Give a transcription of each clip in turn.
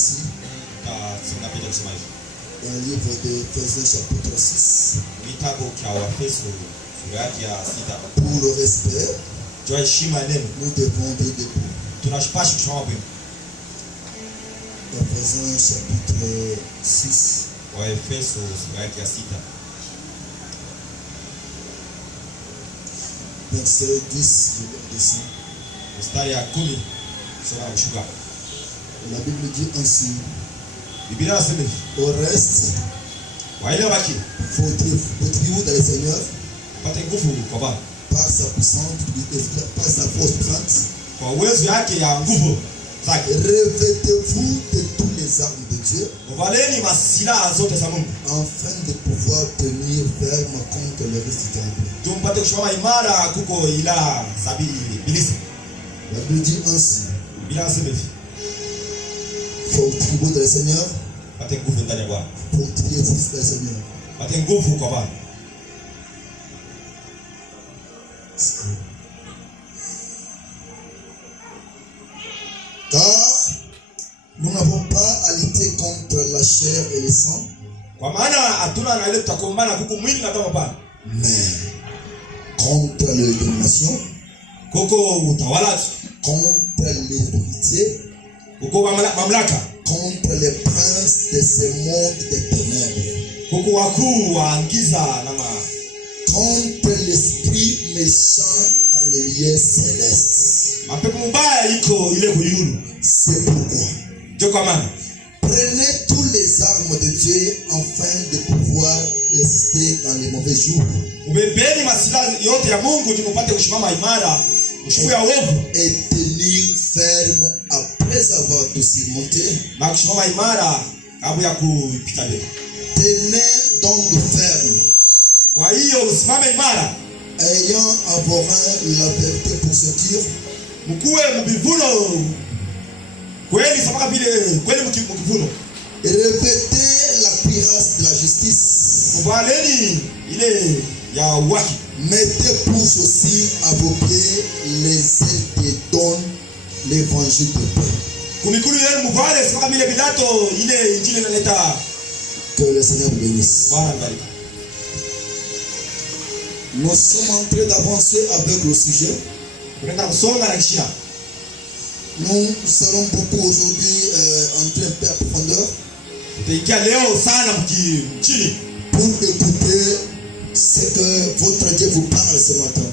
ainsi dans le livre d'Éphésiens chapitre 6 pour le respect nous devons dire debout. Éphésiens chapitre 6 verset 10 je descends. La Bible dit ainsi: au reste, fortifiez-vous dans le Seigneur par sa puissante, par sa force puissante. Revêtez-vous de tous les armes de Dieu afin de pouvoir tenir ferme contre le risque du diable. La Bible dit ainsi: fortifiez-vous dans le Seigneur. Fortifiez-vous dans le Seigneur. Car nous n'avons pas à lutter contre la chair et le sang, mais contre les dominations, contre les autorités, contre les princes de ce monde des ténèbres, contre l'esprit méchant dans les lieux célestes. C'est pourquoi prenez tous les armes de Dieu afin de pouvoir résister dans les mauvais jours et tenir ferme après avoir tout surmonté. Tenez donc ferme, ayant à vos reins la vérité pour ceinture, et revêtez la cuirasse de la justice. Mettez plus aussi à vos pieds les ailes qui donnent l'évangile de paix. Que le Seigneur vous bénisse. Nous sommes en train d'avancer avec le sujet. Nous serons beaucoup aujourd'hui entrés un peu à profondeur pour écouter ce que votre Dieu vous parle ce matin.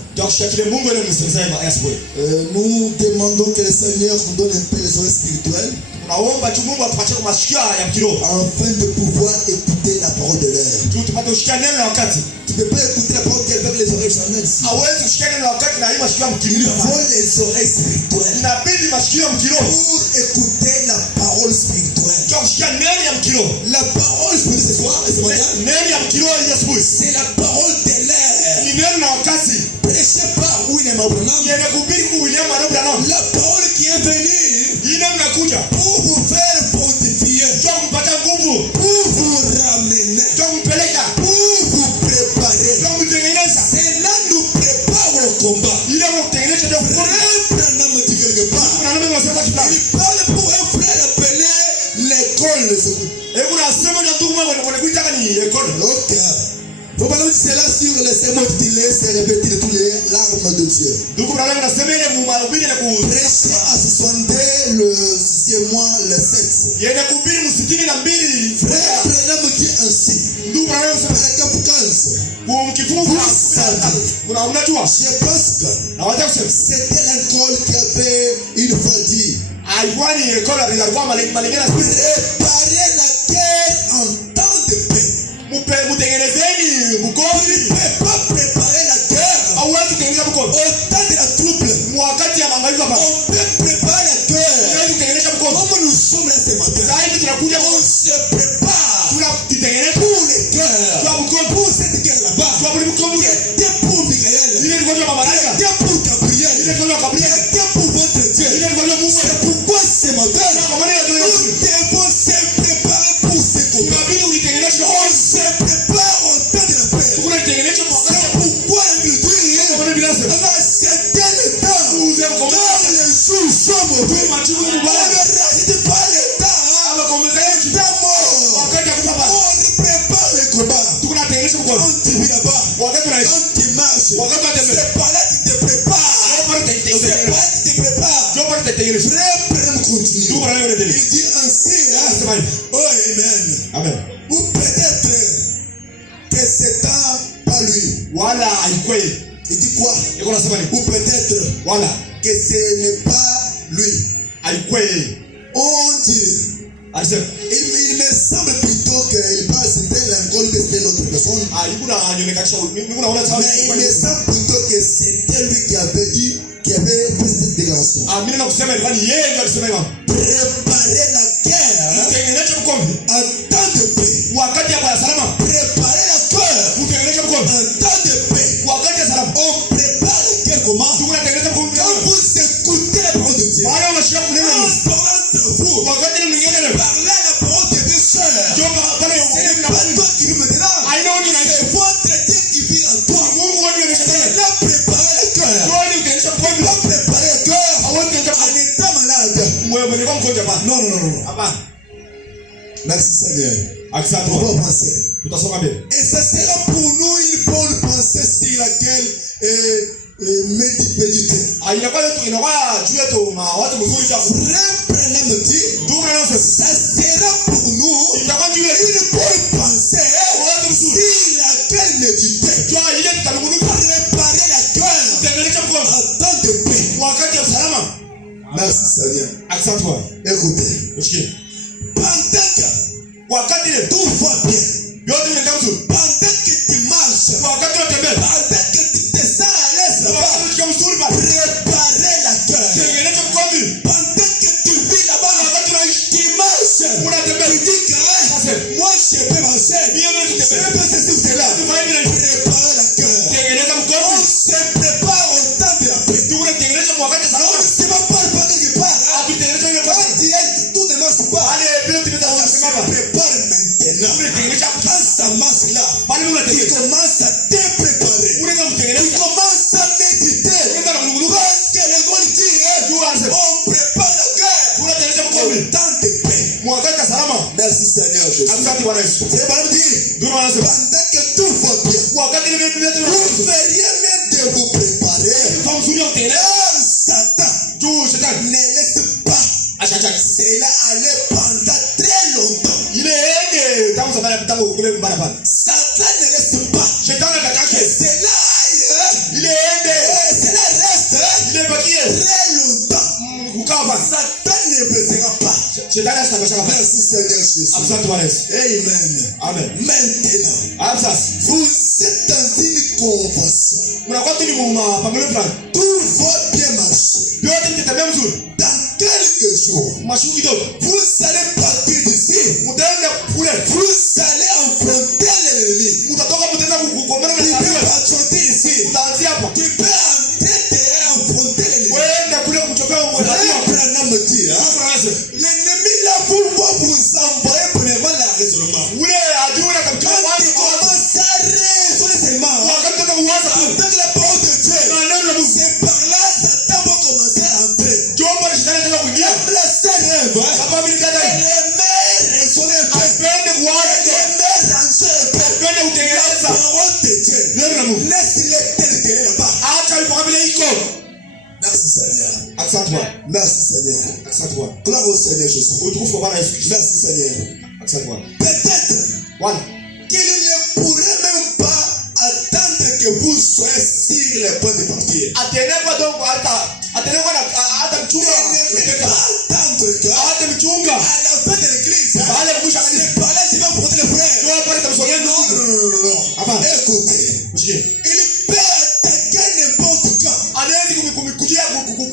Nous demandons que le Seigneur nous donne un peu les oreilles spirituelles afin de pouvoir écouter la parole de l'air. Tu ne peux pas écouter la parole avec les oreilles charnelles. Il faut les oreilles spirituelles pour écouter la parole spirituelle. La parole spirituelle ce soir, c'est la parole de l'air. Prêchez par William Abraham. La parole qui est venue pour vous faire fortifier, pour vous ramener, pour vous préparer. Cela nous prépare au combat. Il parle pour un frère appelé l'école. Donc, vous parlez de cela sur le sermon intitulé c'est revêtu de toutes les larmes de Dieu. Prêchez à ce Sunday le 6e mois, le 7. Frère Branham dit ainsi. Paragraphe 15. Je pense que c'était l'école qui avait une fois dit: préparez la guerre en temps de paix. On ne peut pas préparer la guerre au temps de la trouble. On peut préparer la guerre comme nous sommes là ce matin. On se prépare pour les guerres, pour cette guerre là-bas. Il était pour Michael, il était pour Gabriel, il était pour votre Dieu. C'est pourquoi ce matin nous devons se préparer pour ce combat. On se prépare au temps de la paix. C'est pourquoi il nous dit c'était le temps car les jours sont mauvais. Ne restez pas le temps mkono. Quand tu vis là-bas, Wakati unaishi. quand tu marches, Wakati unatembea. c'est par là que tu te prépares. C'est par là que tu te prépares. Jomba tutetengeneza. Frère, frère, continue. Ndugu na wewe endelea. Il dit ainsi, hein? Sema hivi. Oh, amen. Amen. Ou peut-être que c'est pas lui. Wala haikuwa yeye. Il dit quoi? Iko nasema nini? Ou peut-être Wala que ce n'est pas lui. haikuwa yeye. On dit, Alisema il me semble plutôt qu'il parle c'était l'alcool que c'était l'autre personne. alikuwa ananionekana mimi naona sawa. Mais il me semble plutôt que c'était lui qui avait dit, qui avait fait cette déclaration. Mimi nakusema ilikuwa ni yeye ndiye alisema hivyo. Préparer la guerre Tengeneza mkombe. en temps de paix. Wakati ya kwa salama. Préparer la guerre Tengeneza mkombe. en temps de paix. Wakati ya salama. On prépare la guerre comment? Tunatengeneza mkombe. Quand vous écoutez la parole de Dieu. Wala unashika kunena En nini? parlant entre vous. Wakati ni mwingine leo. Parlez la parole de Dieu seul. Jomba pale C'est pas toi qui nous maintenant. aina wewe na C'est votre Dieu qui vit en toi. Mungu wewe ndiye C'est anasema. là préparer la guerre. Wewe utengeneza On mkombe. doit préparer la guerre Hawezi kutengeneza en étant malade. wewe mwenye kwa mgonjwa hapa. Non, non, non, non. Hapa. Merci Seigneur. Asante. On va penser. Tutasonga mbele. Et ça sera pour nous une bonne pensée sur laquelle méditer. Inakuwa juu yetu watu mzuri cha Frère Branham dit, ndugu na nasi. ça sera pour nous Itakuwa juu yetu une bonne pensée sur laquelle méditer. jua ile tutamgunu Préparer la guerre tengeneza mkombe. en temps de paix. Wakati ya salama. Merci Seigneur. Asante Bwana. Écoutez, Usikie. pendant que Wakati ile tout va bien, yote ni kama mzuri. pendant que tu marches, Wakati unatembea. pendant que tu te sens à l'aise là-bas, Wakati kama mzuri basi. préparer la guerre. Tengeneza mkombe. Pendant que tu vis là-bas, Wakati unaishi tu marches, unatembea. tu dis que moi je peux marcher, je peux ceci ou cela. Préparer la guerre. Tengeneza On mkombe. se prépare au temps de la paix. Tunatengeneza wakati On salama. ne se va pas quelque part. Tutengeneza ile Quand tu es, tout ne marche pas. Wale pia tunaweza On kusema se hapa. prépare maintenant. Tunatengeneza Quand ça marche là, pale tu unatengeneza. commences à te préparer. Unaweza Tu kutengeneza. commences à méditer. Unaenda na Mungu. Parce que le monde dit, on prépare la guerre Tunatengeneza au mkombe. temps de paix. Wakati salama. Merci Seigneur Jésus. Asante Bwana Yesu. C'est pas dit. Ndio anasema. Pendant que tout va bien, Wakati ile vitu vyote vous feriez même de vous préparer. kama mzuri wa kutengeneza. Car Satan Juu shetani. ne laisse pas Achacha. cela aller pendant très longtemps. Ile ende tangu safari tangu kule mbara pale. Satan ne laisse pas Shetani que atatake. cela aille. Ile ende. Cela reste Ile bakie. très longtemps. Kukaa hapa. Satan ne brisera pas. Shetani asitabashaka hapa. Merci Seigneur Jésus. Asante Bwana Yesu. Amen. Amen. Maintenant, Sasa vous êtes dans une convention. unakuwa tu ni mapambano fulani. Tout va bien marcher. Yote mtatembea mzuri. Dans quelques jours, Mashughuli kidogo. vous allez partir d'ici. Mtaenda kule. Vous allez affronter l'ennemi. Mtatoka mtaenda kugombana Tu na peux adui. partir ici. Utaanzia hapa. Tu peux entrer et affronter l'ennemi. Wewe kule kuchopea mwana. Frère Branham dit, hein, l'ennemi là, vous envoyer premièrement la raisonnement. Ule adui na Quand kamchukua tu commences à raisonner seulement, wakati toka kuanza avec la parole de Dieu, na neno la Mungu. c'est par là Satan va commencer à entrer. Jomba la shetani tena kuingia. Placer rêve, hein. Sababu ni dada. Les raisonner un peu. Apende kuanza. Les ranger un peu. Apende La kutengeneza. parole de Dieu. Neno la Mungu. Laisse-les tels qu'elle est là-bas. Acha ipokabile iko. Merci Seigneur. Asante Bwana. Merci Seigneur. Asante Bwana. Gloire au Seigneur Jésus. Utukufu kwa Bwana Yesu Kristo. Merci Seigneur. Asante Bwana. Peut-être Bwana. qu'il ne pourrait même pas attendre que vous soyez sur les points de partir. Atenekwa dongo atenekwa na hata mchunga. Il ne peut pas attendre que Hata mchunga. à la fin de l'église, Baada ya kumsha kanisa. c'est par là que tu vas affronter les frères. Ndio pale tamsogea Non, ndugu. non, non, non, non. Hapana. Écoutez, Usikie. il peut attaquer n'importe quand. Anaweza kumikujia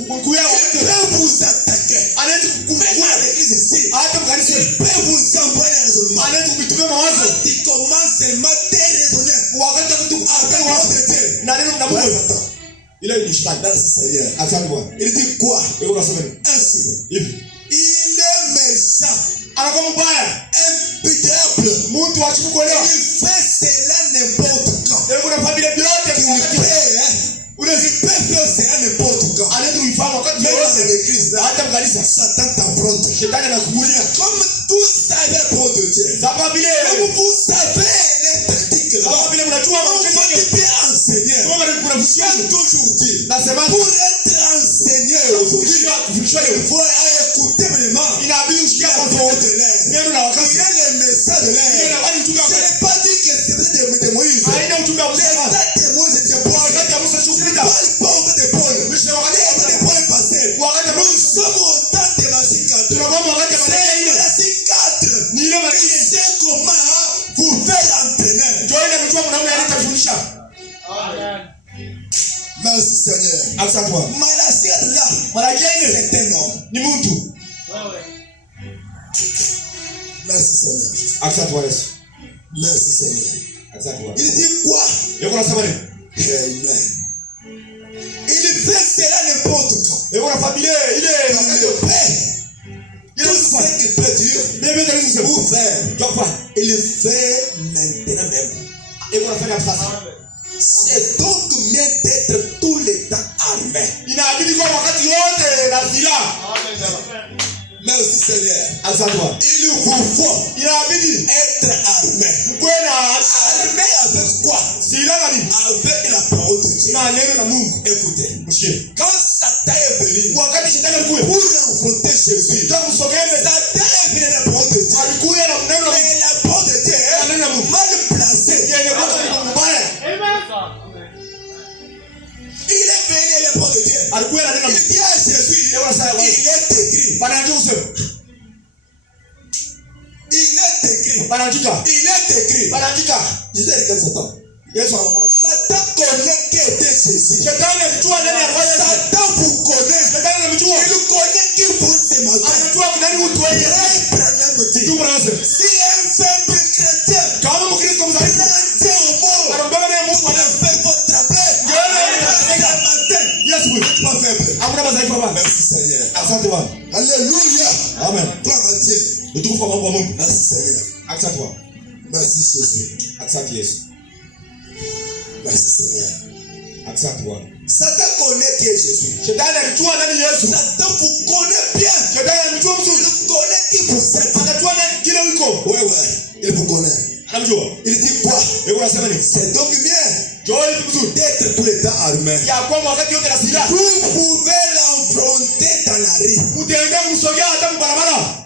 kukuya. Il peut vous attaquer. Anaweza Même kukuya. à l'église ici, Hata mkanisa. il peut vous envoyer un raisonnement. Anaweza kumitumia mawazo. Quand tu commences seulement à raisonner Wakati tu avec kuapenda wazo. votre Dieu, Na neno la ouais, Mungu. attends. Ile ni shetani. Merci Seigneur. Asante Bwana. Il dit quoi? Wewe unasema nini? Ainsi, Hivi. il est méchant, Anakuwa mbaya. impitoyable. Mtu achikuelewa. Il fait cela n'importe quand. Hebu kuna familia yote Il wakati peut, hein. Il peut faire cela n'importe quand. anaweza kuifahamu wakati Même dans yote. l'église, là, Hata mkanisa. Satan t'affronte. Shetani anakugulia. Comme tout ça est la parole de Dieu. Sababu ile Comme vous savez les tactiques là-bas. sababu ile unajua On peut enseigner. J'aime toujours dire, nasema pour être enseigné aujourd'hui, il faut écouter vraiment inabidi usikie la kwanza voix de l'air. neno la wakati. Il y a les messages de l'air. Je n'ai pas dit que c'était de Moïse. Haina ujumbe wa Les kusema. dates de Moïse étaient Paul. Wakati ya Musa Je ne shukrita. parle pas au temps de Paul. Mwisho Les wakati temps de Paul est passé. wakati ya Nous Musa. sommes au temps de Matthieu 4. Tunakuwa wakati ya C'est Mathayo ile. Matthieu 4. Ni ile Il Mathayo. sait comment vous faire entraîner. Joel anajua mwanaume anatafundisha. Merci Seigneur. Asante Bwana. Malachie là, Malakia ile c'est un homme. ni mtu. Merci Seigneur. Asante Bwana Yesu. Merci Seigneur. Asante Bwana. Il dit quoi? Yeko nasema nini? Amen. Il fait cela n'importe quand. Yeko na familia ile Il le fait. Tout ce qu'il peut dire, bebe ndio nisema. pour faire. Tofa. Il le fait maintenant même. Yeko nafanya sasa. C'est donc mieux d'être tout le temps armé. Inabidi kwa wakati wote na silaha. Merci Seigneur. Asante Bwana. Il vous faut Inabidi être armé. mkwe na Armé avec quoi? silaha ni Avec la parole de Dieu. na neno la Mungu. Écoutez, Mshike. quand Satan est venu Wakati shetani alikuwa pour affronter Jésus, ndio msogeme Satan est venu la parole de Dieu. alikuwa na neno la Mais la parole de Dieu na neno la Mungu. est mal placée. Yeye kwa mbaya. Il est venu la parole de Dieu. Alikuwa na neno la Il Mungu. dit à Jésus, il est écrit. Banaandika useme. Il est écrit. Banaandika. Il est écrit. Banaandika. Jésus a regardé Satan. Yesu anamwambia Satan connaît qui était Jésus. shetani alijua nani alikuwa Yesu. Satan vous connaît. Shetani anamjua. Il connaît qui vous ce matin. Anajua nani mtu wa Yesu. Si un faible chrétien Kama Mkristo mzalendo rentrez au monde, anambeba naye Mungu on a fait votre travail. Ce matin, Yesu vous n'êtes pas faible. hakuna madhaifu hapa. Merci Seigneur. Asante Bwana. Alléluia. Amen. Gloire à Dieu. Utukufu kwa Mungu wa Mungu. Merci Seigneur. Asante Bwana. Merci Jésus. Asante Yesu. Merci Seigneur. Asante Bwana. Satan connaît qui est Jésus. Shetani alijua nani Yesu. Satan vous connaît bien. Shetani anamjua mzuri. Il connaît qui vous êtes. Anajua nani kile uliko. Ouais, ouais. Il vous connaît. Anamjua. Il dit quoi? Yeye anasema nini? C'est donc bien Joel mzuri. d'être tout le temps armé. Ya kwamba wakati yote na silaha. Vous pouvez l'affronter dans la rue. Mtaenda kumsogea hata barabara.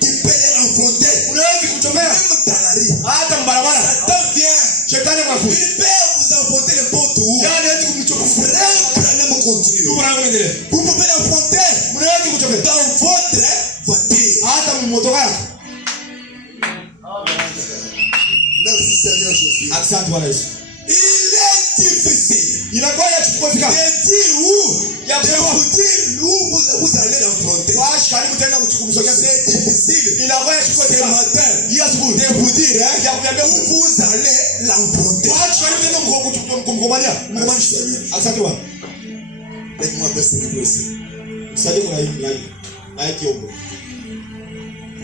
Tu peux les affronter. Unaweza kuchomea Même dans la rue. hata barabara. Satan vient. Shetani anakuja. Il peut vous affronter n'importe où. Yaani hawezi kumchukua. Frère, continue. Tuko na mwingine. Vous pouvez l'affronter Unaweza kuchomea dans votre voiture. hata mmotoka yako. Merci Seigneur Jésus. Asante Bwana Yesu. Il est difficile Inakuwa ya chukua zika. de dire où, Ya de kusema vous dire où vous allez l'affronter. washi karibu tena kumsogea. C'est difficile Inakuwa ya chukua ce zika. matin Hii asubuhi. de vous dire hein, Ya kuambia où vous allez l'affronter. washi karibu tena kumkomania. Merci Seigneur. Asante Bwana. Laisse-moi baisser le dossier. Msaidie kuna hii na hii kiombo.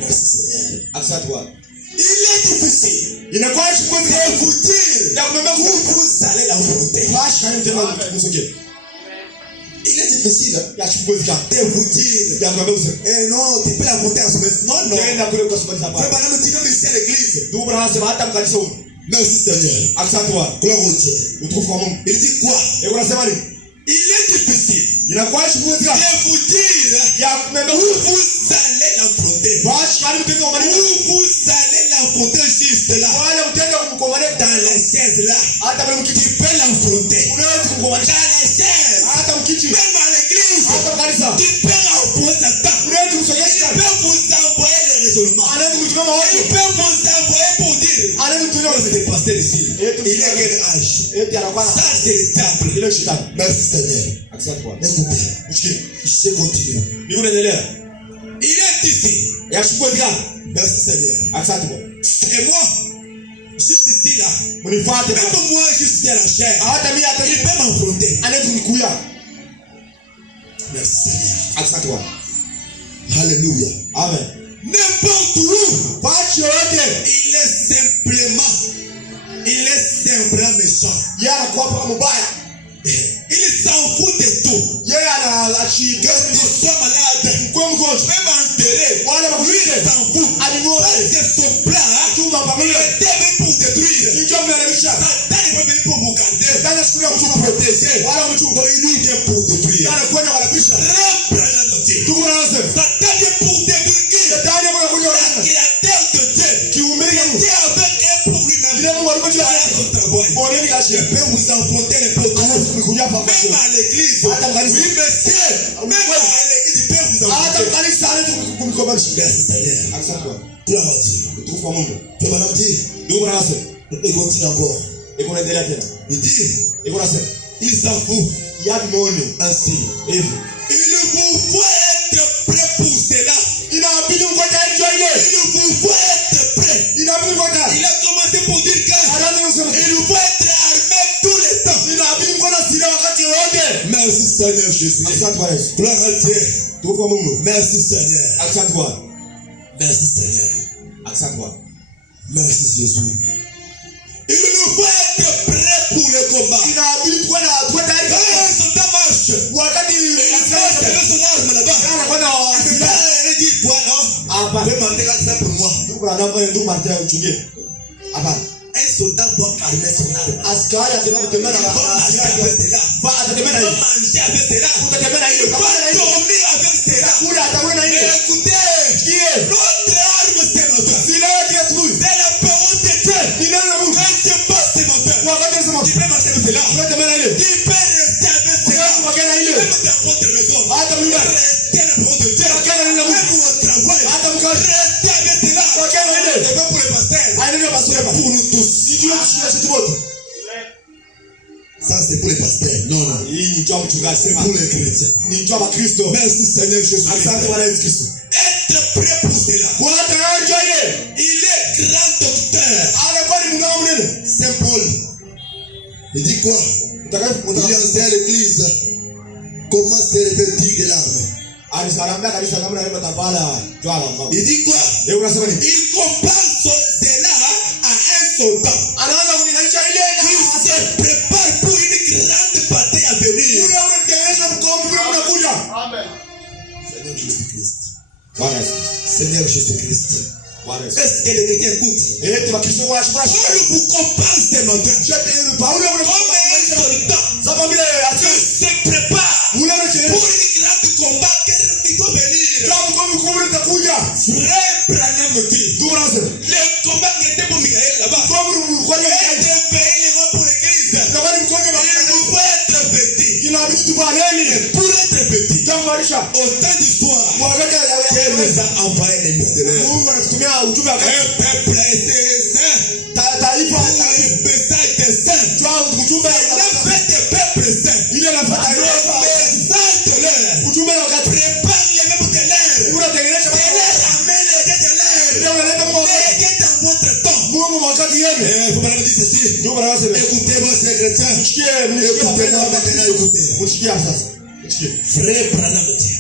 Merci Seigneur. Asante Bwana. Il est difficile Inakuwa ya chukua zika. de vous dire Ya kuambia où vous allez l'affronter. washi karibu tena kumsogea. Il est difficile hein, Ya chukua zika. de vous dire Ya kuambia useme. eh non, tu peux l'affronter en ce moment. Non, non. Nenda kule ukasubiri Frère hapa. Branham dit non, ici à l'église. Ndugu Bwana anasema hata mkanisa huko. Merci Seigneur. Asante Bwana. Gloire au Dieu. Utukufu kwa Mungu. Il dit quoi? Yeye anasema nini? Il est difficile Inakuwa ya chukua zika. de vous dire Ya kuambia où useme. vous allez l'affronter. Washi karibu tena kumkomania. Où vous allez l'affronter juste là. Wale mtenda kumkomania Dans les chaises là. hata kule Tu mkiti. peux l'affronter. Unaweza kumkomania. Dans les chaises. Hata mkiti. Même à l'église. Hata kanisa. Tu peux affronter Satan. Unaweza Il kumsogea. peut vous envoyer les raisonnements. Anaweza kuchukua Il mawazo. peut vous envoyer pour dire Anaweza kutumia vous êtes pasteur ici. Il est quel âge? eti anakuwa Ça c'est le temple. ile shetani. Merci Seigneur. Asante Bwana. Écoutez, Mshike. je continue. Niko naendelea. Il est ici. Ya chukua zika. Merci Seigneur. Asante Bwana. Et moi, juste ici là, Mnifuate. même moi juste dans la chair, Hata mimi hata il peut m'affronter. anaweza kunikuya. Merci Seigneur. Asante Bwana. Alléluia. Amen. N'importe où, Wachi yote. il est simplement méchant. Yeye anakuwa kwa mbaya. Il s'en fout de tout. Yeye analachi. Que tu sois malade, Kwa mgonjwa. même enterré, Wale lui il wakushike. s'en fout. Alingoa. Parce que son plan, Tuma il pamoja. était même pour détruire. Satan n'est pas venu pour vous garder, pour vous protéger. Donc il vient pour détruire. Satan vient pour détruire. Le créateur de Dieu était avec elle pour lui-même. Je peux vous enfanter un peu tout. Même à l'église. Oui, monsieur. Même à l'église, il peut vous enfanter. Merci Seigneur. Gloire à Dieu. Fais madame dire. Et continue encore. Il dit. Il s'en fout. Ainsi. Il vous faut être prêt pour cela. Il vous faut être prêt. Il a commencé pour dire que il vous faut être armé tout le temps. Merci Seigneur Jésus. Gloire à Dieu. Merci Seigneur. Merci Seigneur. Merci Jésus. Il nous faut être prêt pour le combat. Quand un soldat marche, il faut lever son arme là-bas. Il ne peut pas aller dire quoi, non? Demandez ça pour moi. Un soldat doit calmer son arme. Il va marcher avec cela. Il va manger avec cela. Il va dormir avec cela. Écoutez, notre arme c'est notre. C'est la parole de Dieu. Quand Dieu passe c'est notre. Il peut marcher avec cela. Il peut rester avec cela. Même dans votre maison. Restez la parole de Dieu. Même au travail. Restez avec cela. C'est pas pour les pasteurs. C'est pour nous tous. Ça c'est pour les pasteurs. Non. C'est pour les chrétiens. Merci Seigneur Jésus. Être prêt pour cela. Il est grand docteur. Saint Paul. Il dit quoi? Il enseigne à l'église comment se revêtir de l'arme. Il dit quoi? Il compare cela à un soldat qui se prépare pour une grande bataille à venir. Seigneur Jésus-Christ. Seigneur Jésus-Christ. Est-ce que les quelqu'un écoute? Paul vous compare ce matin comme un soldat qui se prépare pour une grande combat qui doit venir. Frère Branham me dit, le combat qui était pour Michael là-bas, et de payer les rois pour l'église, il vous faut être petit. Pour être petit, au temps du soir, Dieu nous a envoyé les missionnaires. Un peuple était saint. Le message des saints. La fête des peuples saints. Le message de l'air. Prépare les mêmes de l'air. De l'air amène les de l'air. Et dans votre temps. Vous m'avez dit ceci. Écoutez-moi, c'est chrétien. Écoutez-moi maintenant, écoutez. Frère Branham dit.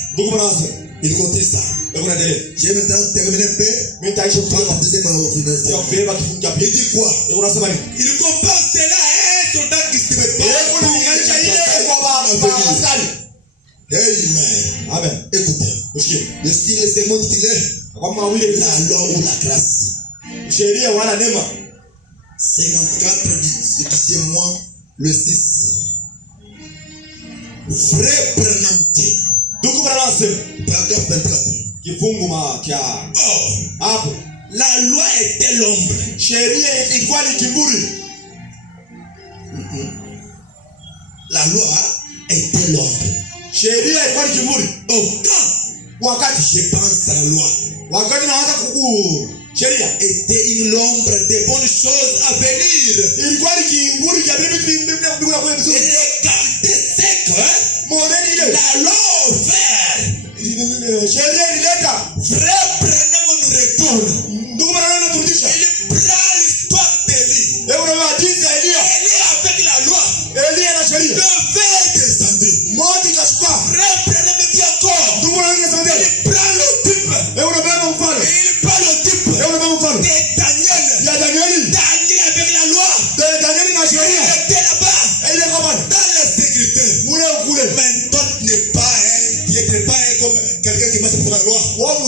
Il continue ça. J'ai maintenant terminé un peu. Il dit quoi? Il compare cela à un soldat qui se prépare. Amen. Écoutez. Le style de ce monde qu'il est. La loi ou la grâce. 54 du mois, le 6. Frère Branham dit. Paragraphe 24. Or, la loi était l'ombre. La loi était l'ombre. Au quand je pense à la loi, était une ombre des bonnes choses à venir. Et regardez ce que la loi offert. Frère Branham nous retourne. Il prend l'histoire d'Élie. Élie avec la loi. Le feu descendu. Frère Branham dit encore. Il prend le type. Il prend le type de Daniel. Daniel avec la loi. Il était là-bas. Dans la sécurité. Mais toi n'est pas comme quelqu'un qui marche pour la loi. Frère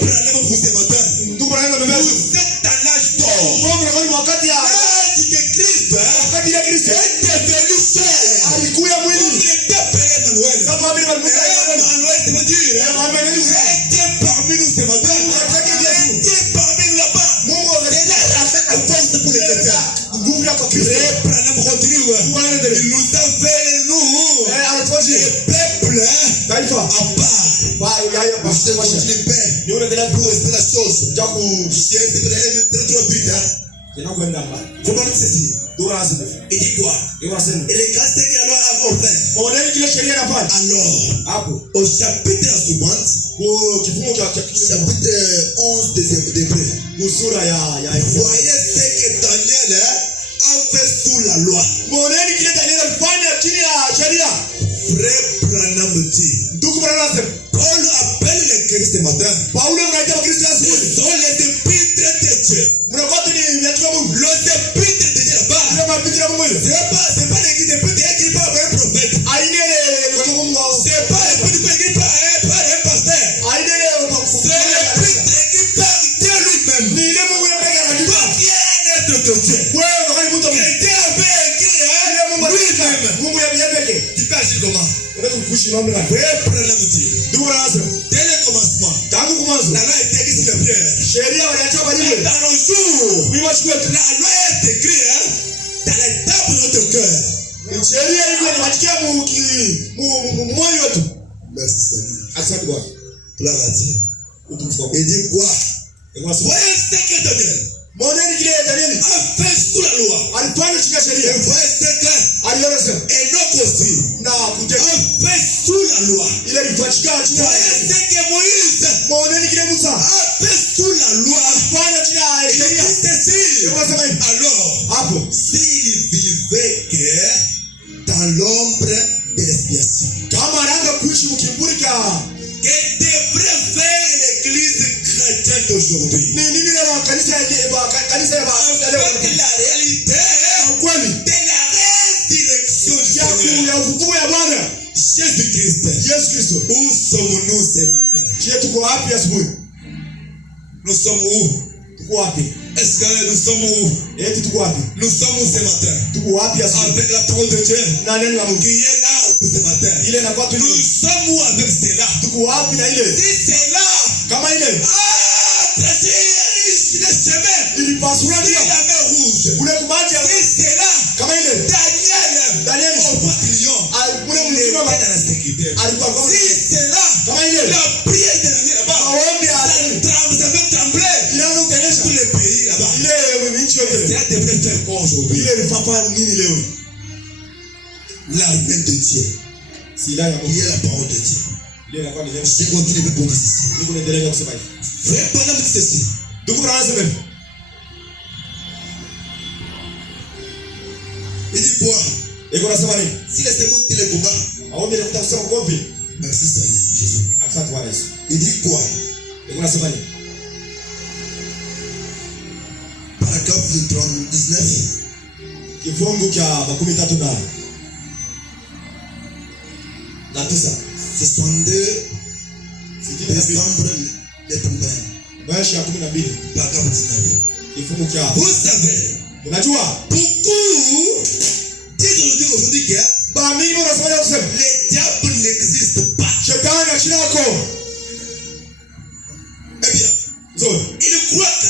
Branham vous ce matin. Vous êtes dans l'âge d'or. wakati ya Kristo devenu chair. alikuwa mwili Comme était Père Emmanuel. kama vile Emmanuel, ça veut dire, était parmi nous ce matin. Était parmi nous là-bas. C'est là la force pour les chrétiens. nguvu ya kwa Kristo Branham continue. Il nous a fait, nous, des peuples taifa à part. Je continue, Père. ni unaendelea Pour rester la chose. jaku Je sais que c'est trop vite. inakwenda mbali Faut pas ceci. lazima Il dit quoi? inasema Et les grâces qu'il a offert. maoneni kile sheria inafanya Alors, hapo au chapitre suivant, kwa kifungo cha chapitre 11 de Hébreux, sura ya voyez ce que Daniel a fait sous la loi. maoneni kile Daniel alifanya chini ya sheria. Frère Branham dit, Ndugu Branham anasema Paul appelle les chrétiens ce matin. Paulo anaita Wakristo Ce asubuhi sont les épîtres de Dieu. mnakuwa ni miatuka Mungu Les épîtres de Dieu là-bas. ile mapiti ya Mungu ile C'est pas l'église d'épîtres écrite par un prophète. aine ile kwa Mungu C'est pas l'épître écrite par un pasteur. aine ile C'est l'épître écrite par Dieu lui-même. ni ile Mungu yeye anajua Toi qui es un être de Dieu. wewe wakati mtu Que Dieu avait écrit ile Mungu lui-même. Mungu yeye pekee Tu peux agir comment? unaweza kuishi namna gani Frère Branham dit, ndugu Branham anasema dès le commencement, tangu mwanzo la loi est écrite sur la pierre. sheria waliacha bali Et dans nos jours, mimi wachukue la loi est écrite dans les tables de notre cœur. sheria hiyo inawachikia moyo wetu. Merci Seigneur. Asante Bwana. Gloire à Dieu. Utukufu Et dit quoi? Voyez Voyez ce que Daniel maoneni kile Danieli a fait sous la loi. alifanya chini ya Et sheria voyez ce que aliona sema Enoch aussi na a kuteka fait sous la loi. ile ilifanyika chini ya Voyez ce que Moïse maoneni kile Musa a fait sous la loi. alifanya chini ya Il sheria. dit ceci. Unasema hivi Alors, hapo s'il vivait que dans l'ombre de l'expiation, kama anaanza kuishi mkiburi cha que devrait faire l'église chrétienne d'aujourd'hui. ni nini na kanisa ya kanisa ya Avec la réalité kweli de la résurrection du ya Seigneur. ufufuo ya Bwana Jésus-Christ. Yesu Kristo. Où sommes-nous ce matin? Je tuko wapi asubuhi? Nous sommes où? Tuko wapi? Est-ce que nous sommes où? Eti tuko wapi? Nous sommes où ce matin? Tuko wapi asubuhi? Avec la parole de Dieu Na neno la Mungu. qui est là ce matin. Ile na kwa tu Nous sommes où avec cela? tuko wapi na ile? Si c'est là, Kama ile tracé le chemin, ilipasura il ndio. la main rouge. Kule kumaji Si c'est là, kama ile Daniel, au bataillon, kule il était mlima dans la sécurité. alikuwa kama Si c'est là, kama ile la prière de Daniel là-bas, maombi ça veut trembler. inaanza kutenesha Tous les pays là-bas. ile nchi yote. Cela devrait faire quoi aujourd'hui? Ile ilifanya nini leo? L'armée de Dieu, Sila ya qui est la parole de Dieu. ile inakuwa ni neno. Je continue de dire ceci. Niko naendelea kusema hivi. Frère Branham dit ceci. Ndugu Branham anasema hivi. Il dit quoi? Iko nasema nini? Si les secondes qui les combat, Maombi yanataka kusema ngombe. merci Seigneur Jésus. Asante Bwana Yesu. Il dit quoi? Iko nasema nini? Paragraphe 19. Kifungu cha 13 na 9. 62 décembre le 31. Verse ya 12. Paragraphe 19. Kifungu cha Vous savez, unajua beaucoup disent aujourd'hui que ba mimi unasema kusema le diable n'existe pas. shetani achina yako. Eh bien, Nzuri. il croit que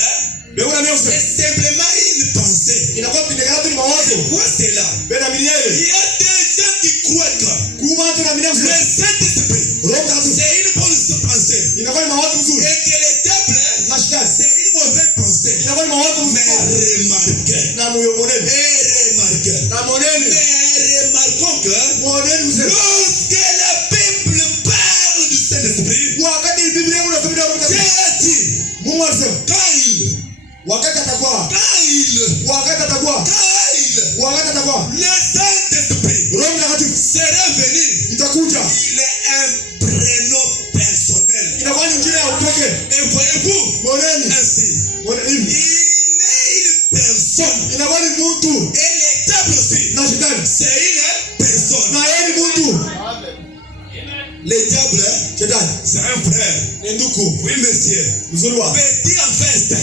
Bego na mimi c'est simplement une pensée. inakuwa pindekana tu ni mawazo. Quoi c'est là? Bena Il miliele. y a des gens qui croient que Kuma tu na le miliele. Saint-Esprit, Roho Mtakatifu c'est une bonne pensée. inakuwa ni mawazo Et nzuri. que le diable, Na shetani c'est une mauvaise pensée. inakuwa ni mawazo Mais nzuri. remarquez, Na moyo monene. remarquez, Na monene. mais remarquons que Monene useme. lorsque la Bible parle du Saint-Esprit, Wakati Biblia unasema ndio Dieu a dit, Mungu anasema wakati atakuwa, le Saint-Esprit Roho Mtakatifu sera venu, itakuja. il est un prénom personnel. Inakuwa ni njia ya upekee. Et voyez-vous, Monene. ainsi, Monene. il est une personne. Inakuwa ni mtu. Et le diable aussi, Na shetani. c'est une personne. Na yeye ni mtu. Le diable, Shetani. c'est un frère. Ni ndugu. Oui, monsieur. Mzuri wa. Petit en feste.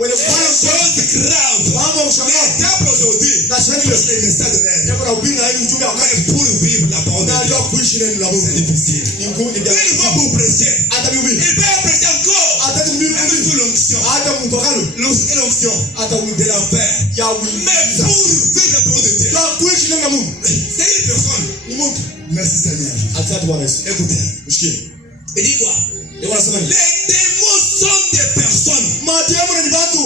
Kwenye chose grave. mambo mshangazi. Diable aujourd'hui. Na shani Parce que le message de l'air. Jambo la ubiri na hii ujumbe wa Mais pour vivre la parole de na Dieu, ndio kuishi neno la Mungu. c'est difficile. Ni ngumu ni Il va vous prêcher. hata mimi. Il va prêcher encore. Hata mimi Même sous l'onction. hata mtokalo. L'onction. Hata De l'enfer. ya Mais pour vivre la parole de Dieu, la kuishi neno la Mungu. c'est une personne. Ni mtu. Merci Seigneur. Asante Bwana Yesu. Écoutez. Mshikie. Il dit quoi? Et voilà ça. Les démons sont des personnes. Mademo ni watu.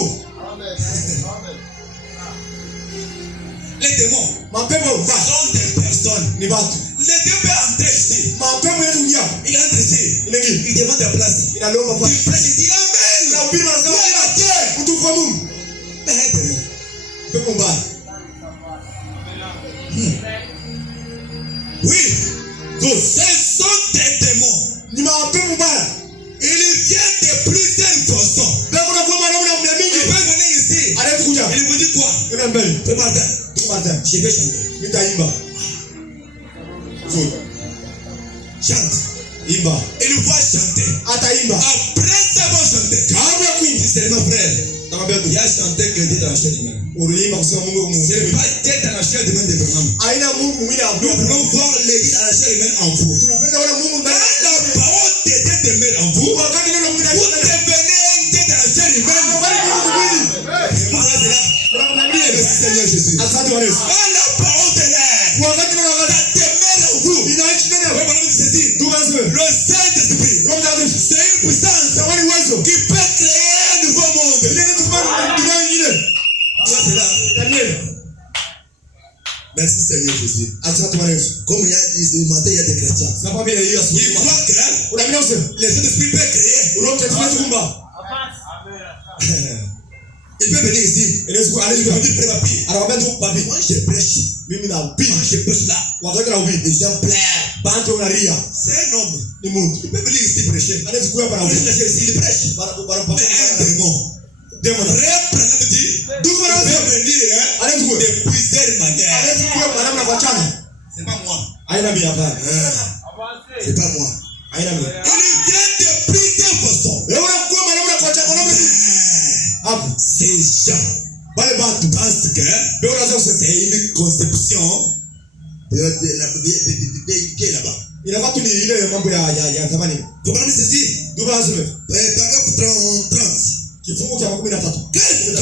Les démons Mapepo sont des personnes. ni watu. Les démons peuvent entrer ici. Mapepo yetu ngia. Il entre ici. Ingi. Il demande la place. Inalomba kwa. Il prêche, il dit Amen. Na ubiri wanasema Dieu. mtu kwa Mungu. Mais un démon. Pepo mbaya. Oui. Ce sont des démons. Ni mapepo mbaya. Ils viennent de plusieurs façons. Pepo na kwa maana una Ils mingi. peuvent venir ici. Anaweza kuja. Il vous dit quoi? Ina mbele. Ce matin, Martin. je vais chanter. Nitaimba. Zuri. Chante. Imba. Il va chanter. Ataimba. Après ça, va chanter. Kabla ya kuimba. C'est mon frère. Nakwambia tu. Il a chanté que Dieu dans la chair humaine. Uliimba kusema Mungu Mungu. C'est pas Dieu dans la chair humaine de Bernam. Aina Mungu mwingine Nous abua. voulons voir l'église dans la chair humaine en vous. Tunapenda wale Mungu Quand ndani. la parole de Dieu demeure en vous, Wakati neno Mungu vous ndani. devenez un Dieu dans la chair humaine. Wale Mungu mwingine. Voilà, c'est là. Tunamwambia Merci Seigneur Jésus. asante Bwana Yesu. Quand la parole de l'air, Wakati neno la ça demeure en vous. inaishi ndani Ouais, yako. voilà, c'est dit. Tukaziwe. Le Saint-Esprit, Roho Mtakatifu. c'est une puissance Sawani uwezo. qui peut créer un nouveau monde. Ile ni tufanye dunia nyingine. Voilà, c'est là. Daniel. Merci Seigneur Jésus. Asante Bwana Yesu. Comme il y a ce matin, il y a des chrétiens. Sababu ya hiyo Il asubuhi. croit que Unaamini useme? le Saint-Esprit peut créer. Roho Mtakatifu kumba. Il peut venir ici. Elezi Il peut venir près de papier. anakwambia tu papi. Moi, je prêche. Mimi na Moi, upili. je prêche là. Wakati na upili. Les gens pleurent. Bantu unalia. C'est un homme. Ni Mungu. Il peut venir ici prêcher. Anaweza kuja hapa na Il upili. prêche ici, il prêche. Mais un démon. Demo na. Reprenez dit. D'où vous peut venir, hein? Anaweza kuja. De plusieurs manières. Anaweza kuja kwa namna kwa chana. C'est pas moi. Haina mimi hapa. C'est pas moi. Haina mimi. Il vient de plusieurs façons. Leo unakuwa kwa namna kwa chana. Hapo. Ces gens, Wale bantu pensent que leo unaweza kusema c'est une conception de là-bas. inafaa tu ni ile mambo ya zamani. Vous comprenez ceci? Ndio lazima. Paragraphe 30. Kifungu cha 13. Qu'est-ce que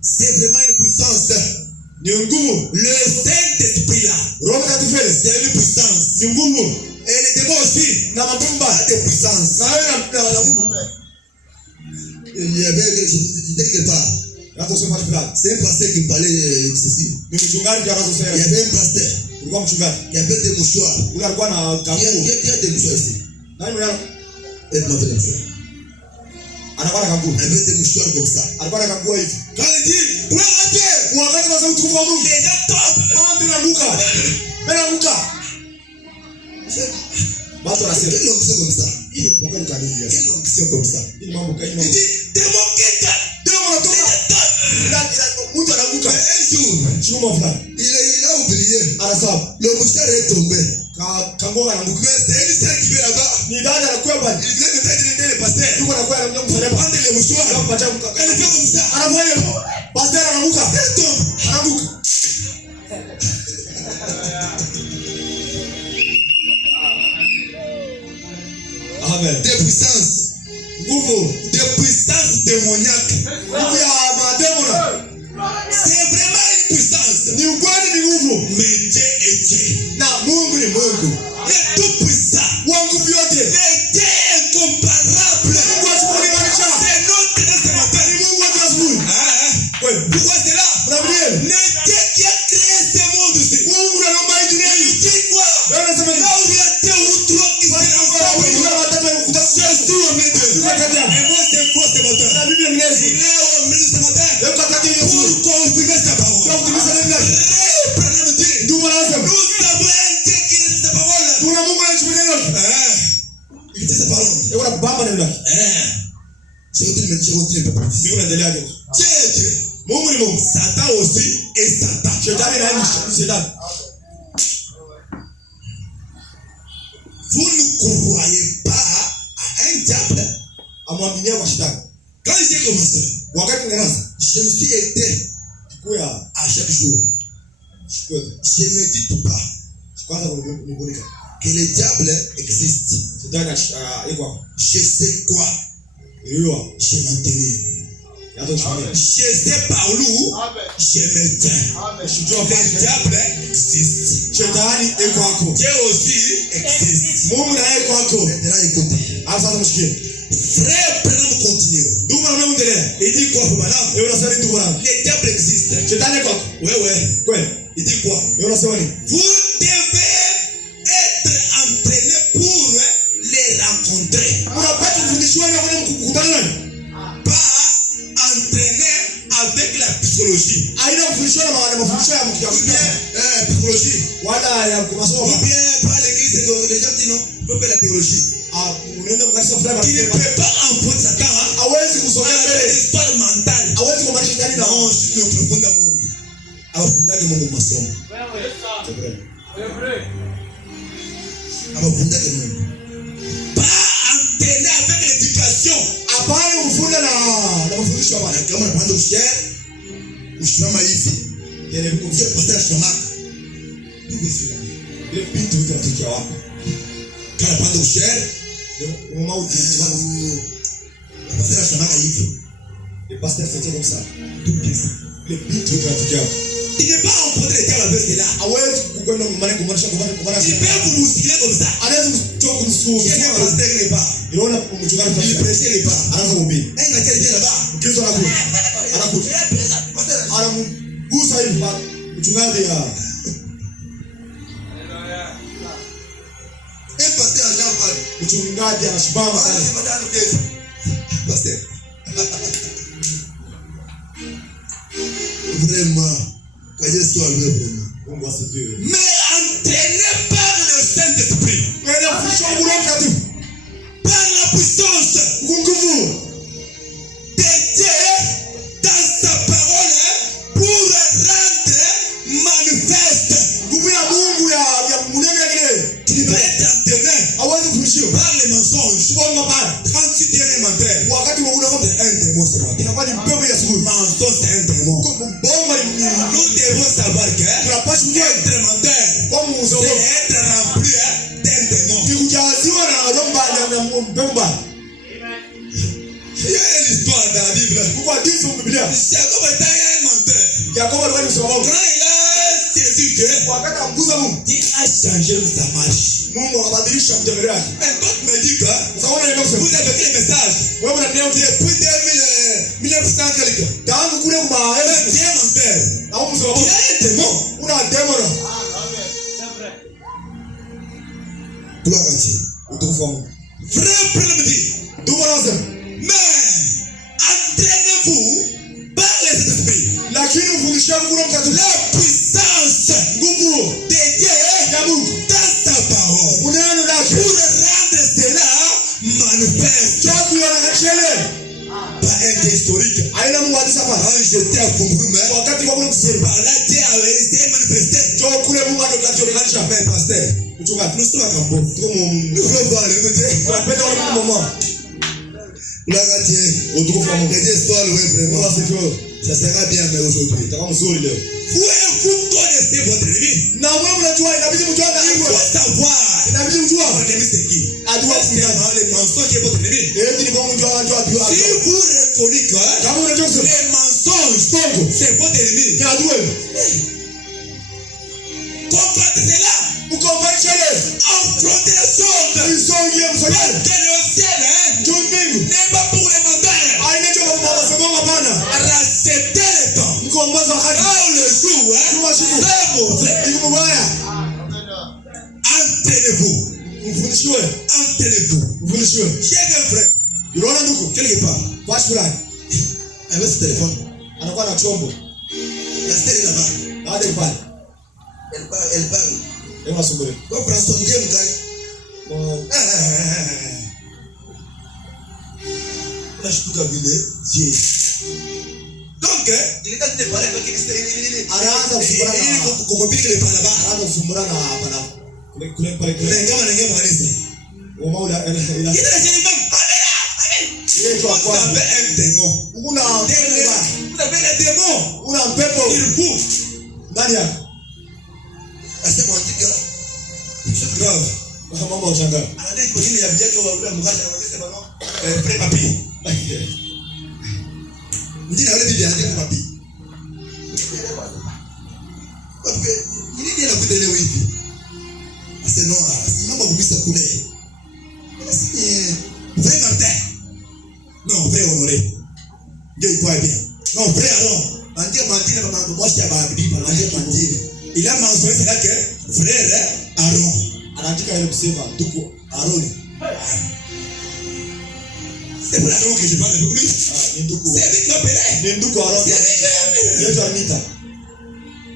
c'est vraiment une puissance. Ni nguvu. Le Saint-Esprit là, Roho Mtakatifu c'est une puissance. ni nguvu. Et les démons aussi, Na mabumba des puissances. na wewe na nguvu. Il y avait, j'étais quelque part. Hata sio pale fulani. C'est un pasteur qui me parlait ceci. Ni mchungaji ndio Il y anazosema. avait un pasteur Ulikuwa mchungaji. qui avait des mouchoirs. Ule alikuwa na Qui a kanguo. des mouchoirs ici. Nani mwenye Aide-moi des mouchoirs. anakuwa na kanguo. Il avait des mouchoirs comme ça. Alikuwa na kanguo hivi. Quand il dit, gloire à Dieu, Wakati wa sauti kwa Mungu. les gens tombent. Ande na luka. Bela luka. Watu wanasema Quelle onction comme ça? hii ndio kanuni ya. Quelle onction comme ça? Hii mambo kai Il mambo. dit, démon quitte. Ndio wanatoka. Mtu anaruka. Un jour, Chuma fulani. il a oublié. Anasabu. Le mouchoir est tombé. Kanguo anaanguka. Mais c'est une sœur qui vient là-bas. Ni dada anakuwa bali. Il vient de dire le pasteur. Yuko anakuwa anakuja Pour msalaba. prendre les mouchoirs. Anampatia Elle fait comme ça. anafanya hivyo. Pastor anaanguka. Elle tombe. Anaanguka. Amen. Des puissances. Nguvu. Des puissances démoniaques. Nguvu ya mademona. C'est vraiment une puissance. Ni ukweli ni nguvu. Mais Dieu est Dieu. Na Mungu ni Mungu. Il est tout puissant. Wa nguvu yote. Mais Dieu est incomparable. Mungu asipolinganisha. C'est notre Dieu ce matin. Ni Mungu wa asubuhi. Wewe. Pourquoi c'est là? Unaambia? Le Dieu qui a créé ce monde-ci. Mungu anaomba hii dunia Il hii. dit quoi? Leo nasema ni Là où il y a deux ou trois qui se rassemblent, Mungu anataka kukuta je suis au milieu d'eux. Et moi, c'est quoi ce matin? na Biblia ni Yesu. Il est au milieu ce matin Leo kataka hiyo pour confirmer sa parole. Leo kutimiza neno lake. Reprenez le Dieu. Ndio maana nasema Nous avons un Dieu qui est sa parole. tuna Mungu anachukua neno lake. Il dit sa parole. Leo na baba neno lake. J'ai retenu un peu plus. Mungu anaendelea je. Dieu est Dieu. Mungu ni Mungu. Satan aussi est Satan. Shetani na ni shetani. Vous ne croyez pas à un diable. Amwaminia kwa shetani. Quand j'ai commencé, je me suis aidé à chaque jour. Je ne médite pas que le diable existe. Je sais quoi je m'entenais. Je sais par où je me tiens. Le diable existe. Dieu aussi existe. Maintenant écoutez. Frère, prenons continuer. Il dit quoi pour madame? Le diable existe. Ouais. Il dit quoi? Vous devez être entraîné pour les rencontrer. Pas entraîné avec la psychologie. Psychologie. Ou bien par l'église, les gens disent non, il faut faire la théologie. Tu ne peux pas emporter Satan avec l'histoire mentale. Non, je suis le profond d'amour. C'est vrai. Pas entraîné avec l'éducation. Kama unapanda ushirama hivi ukie pastor stomach ile bintu utatoka wapi? Kana panda ushare pastor stomach hivi le pasteur fait comme ça tout pièce le bintu utatoka wapi? Il n'est pas en train de dire avec cela. Il peut vous bousculer comme ça. Il prêchait les pas. Vraiment. Mais entraîné par le Saint-Esprit, par la puissance de Dieu dans sa parole pour rendre manifeste. Tu dois être entraîné par les mensonges. Quand tu tiens les menteurs, c'est un démon, c'est mensonge, c'est un démon. Nous devons savoir que être menteur, c'est être rempli d'un démon. Il y a une histoire dans la Bible. Jacob était un menteur. Quand il a saisi Dieu, il a changé sa marche. Mais d'autres me disent que vous avez pris le message depuis 1900 quelque. Tu es menteur. Tu es un démon. Gloire à Dieu. Frère, prenez-le dit. Mais entraînez-vous par les esprits. La puissance de Dieu dans sa parole pour rendre cela manifeste. Pas un historique. Quand j'étais à Kumburume, c'est par là Dieu avait été manifesté. Mais pasteur, nous sommes à Campo. Nous voulons voir le moment. Ça sera bien, mais aujourd'hui. Vous connaissez votre ennemi. Il faut savoir. Votre ennemi c'est qui? Les mensonges est votre ennemi. Si vous reconnaissez que les mensonges c'est votre ennemi, combattez cela. Affrontez les choses. Parce que le ciel n'est pas pour les menteurs. Rachetez le temps. Quand le jour c'est mauvais. Entraînez-vous. Entraînez-vous. J'ai un frère. Quelque part. Avec ce téléphone. La sœur est là-bas. Elle parle. Quand François Dieu me gagne. Là, je peux cabinet. Donc, il est en train de parler avec il Vous avez un démon. Vous avez un démon. Il vous. C'est grave. Non, frère honoré. Dieu il croit bien. Non, frère alors. Il a mentionné cela que frère Aaron. C'est pour Aaron que je parle de lui. C'est lui qui m'a appelé.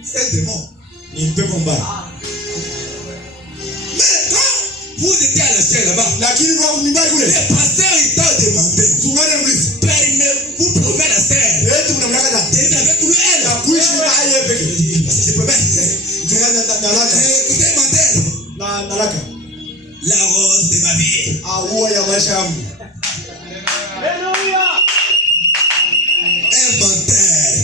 C'est un démon. Il peut combattre. Mais quand vous étiez à la chaîne là-bas, le pasteur il t'a demandé, vous prouvez la serre. Et avec lui, elle. Je peux mettre. Écoutez, Mandel. La rose de ma vie. Inventaire.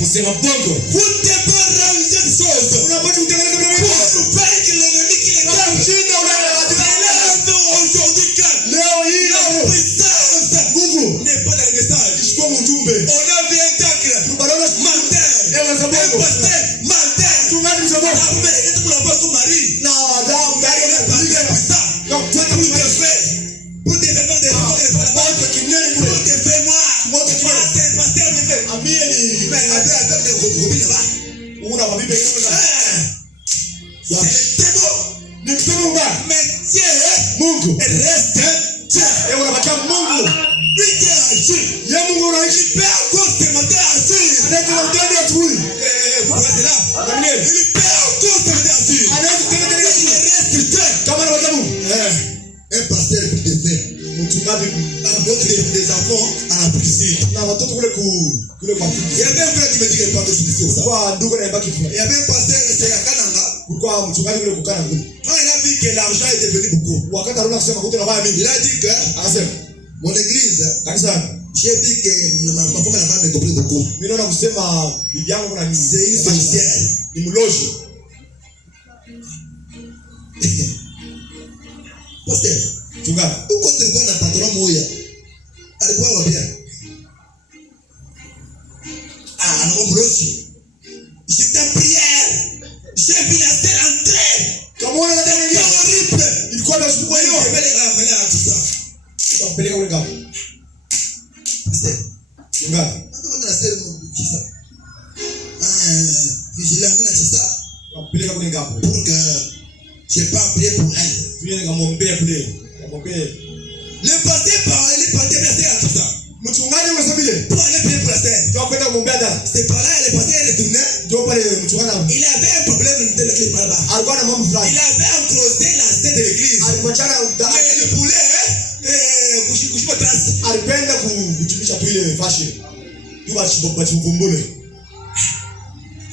Vous devez ranger des choses. Pour vaincre l'ennemi qui est là. Aujourd'hui, la puissance n'est pas dans le message. On a vu un diacre. Menteur. Un pasteur. Menteur. Vous méritez pour la voix son mari. Donc, toi, tu te fais. Pour te faire des pour te faire moi. Pasteur, me fait. Mais avec des roubis là-bas. C'est le démon. Mais Dieu reste Dieu. Lui qui a agi. Il peut encore se monter à agir. Il peut encore se monter à agir. Il reste Dieu. Un pasteur est plus de fait. Des enfants à la piscine. Il y avait un frère qui me dit qu'il parle de ce qu'il faut. Il y avait un pasteur qui était à Kananga. Quand il a vu que l'argent est devenu beaucoup, il a dit que mon église, j'ai dit que ma femme n'a pas me compris beaucoup. C'est une sociale. Pasteur, pourquoi tu vois un patron Moya? Alikuwa bien. J'étais en prière. J'ai vu la terre entrer. Comment on a dit? C'est horrible. Il croit dans ce royaume. Pour que je n'ai pas prié pour elle. Le pasteur est à tout ça. Pour aller prier pour la terre. C'est par là le pasteur est retourné. Il avait un problème de l'église par là-bas. Il avait enclosé la terre de l'église. Mais il voulait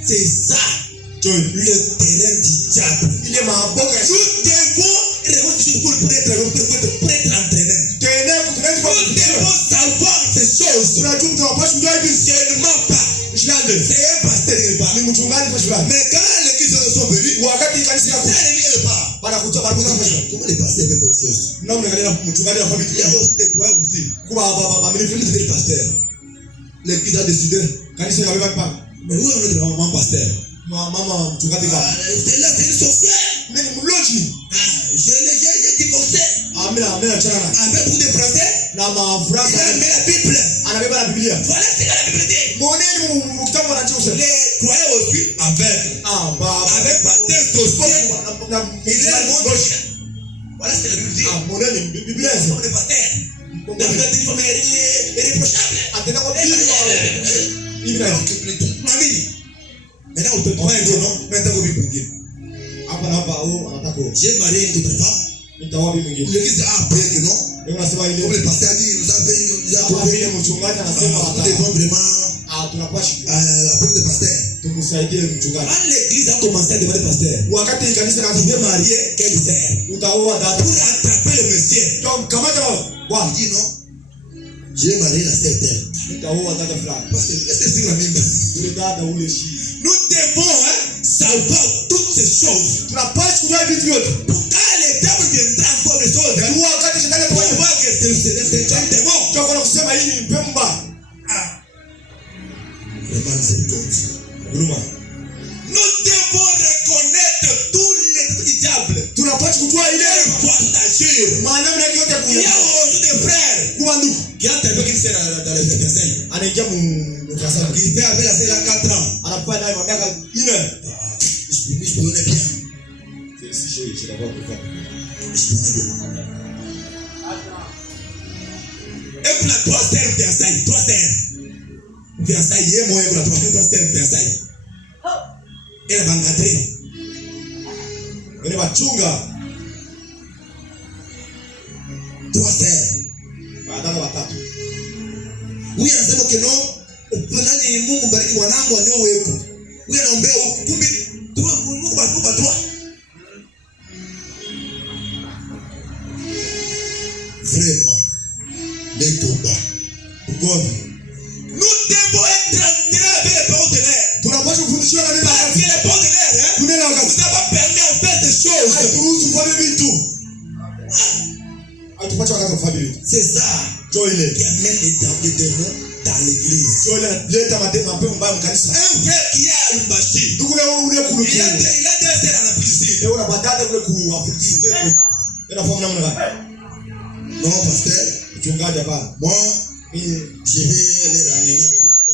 c'est ça. Le terrain du diable. Il est ma boque. Nous devons pour être entraînés. Nous devons savoir ces choses. Seulement pas. C'est un pasteur qui parle. Mais quand les gens sont venus, c'est pas. Comment les pasteurs font des choses? Non, mais il y a des toi aussi. Les pasteurs. L'église a décidé. Mais où est notre maman pasteur? C'est là, c'est une sorcière. Mais j'ai divorcé. Avec beaucoup de français. Il a mis la Bible. Voilà ce que la Bible dit. Les croyants aussi avec pasteur sorcier. Il est moche. Voilà ce que la Bible dit. Comme le pasteur. La Bible dit qu'il est irréprochable. Mamie. Maintenant, on va être non. Maintenant, j'ai marié une autre femme. L'église a appris que non. Comme le pasteur a dit, nous avons trouvé. Nous devons vraiment appeler le pasteur. Quand l'église a commencé à demander pasteur, il veut marier quelle sert pour attraper le monsieur. Il dit non. J'ai marié la sœur d'elle. Nitaoa dada fulani. Parce que c'est sur la même base. Yule dada ule shi. Nous devons savoir toutes ces choses. Tunapaswa kujua vitu vyote. Pour quand les diables viendront encore les choses, Ni wakati shetani pour atakuja. voir que c'est un démon. Tutakuwa kusema hii ni mpemba. Vraiment miséricorde. Huruma. Nous devons reconnaître tous les diables. Tunapaswa kujua ile Partager. maana yake yote Il y a aujourd'hui des frères kwa ndugu. qui ont un peu qui sert dans les fêtes. Anaingia mkasa. Il fait avec la celle à 4 ans. Anafanya naye miaka 4. Je connais bien. Si je la vois pas. Je connais bien. Et pour la 3 sœurs fiançailles, 3 sœurs. Fiançailles, moi, pour la 3 sœurs fiançailles. Elle va encadrer. Wale wachunga. 3 sœurs. Wadada watatu. Huyu anasema keno, nani Mungu bariki wanangu wanaowepo. Huyu anaombea kumbe Mungu bariki batwa. Vraiment. Les combats. Nous devons être entraînés avec les paroles de l'air. Tunapaswa kufundishwa na neno la Parce que les paroles de l'air, hein, Mungu. Neno la nous n'avons pas permis en fait des choses. Haturuhusu kufanya vitu. Hatupaswa wakati kufanya vitu. C'est ça Ndio ile. qui amène les démons dans l'église. Sio ile leta mapema mbaya mkanisa. Un frère qui a une machine. Ndugu leo ule kulu. Il a deux sœurs en Afrique. Leo una badada kule ku Afrika. Ndio fahamu namna gani? Non, pasteur. Mchungaji hapa. Moi, je vais aller ramener le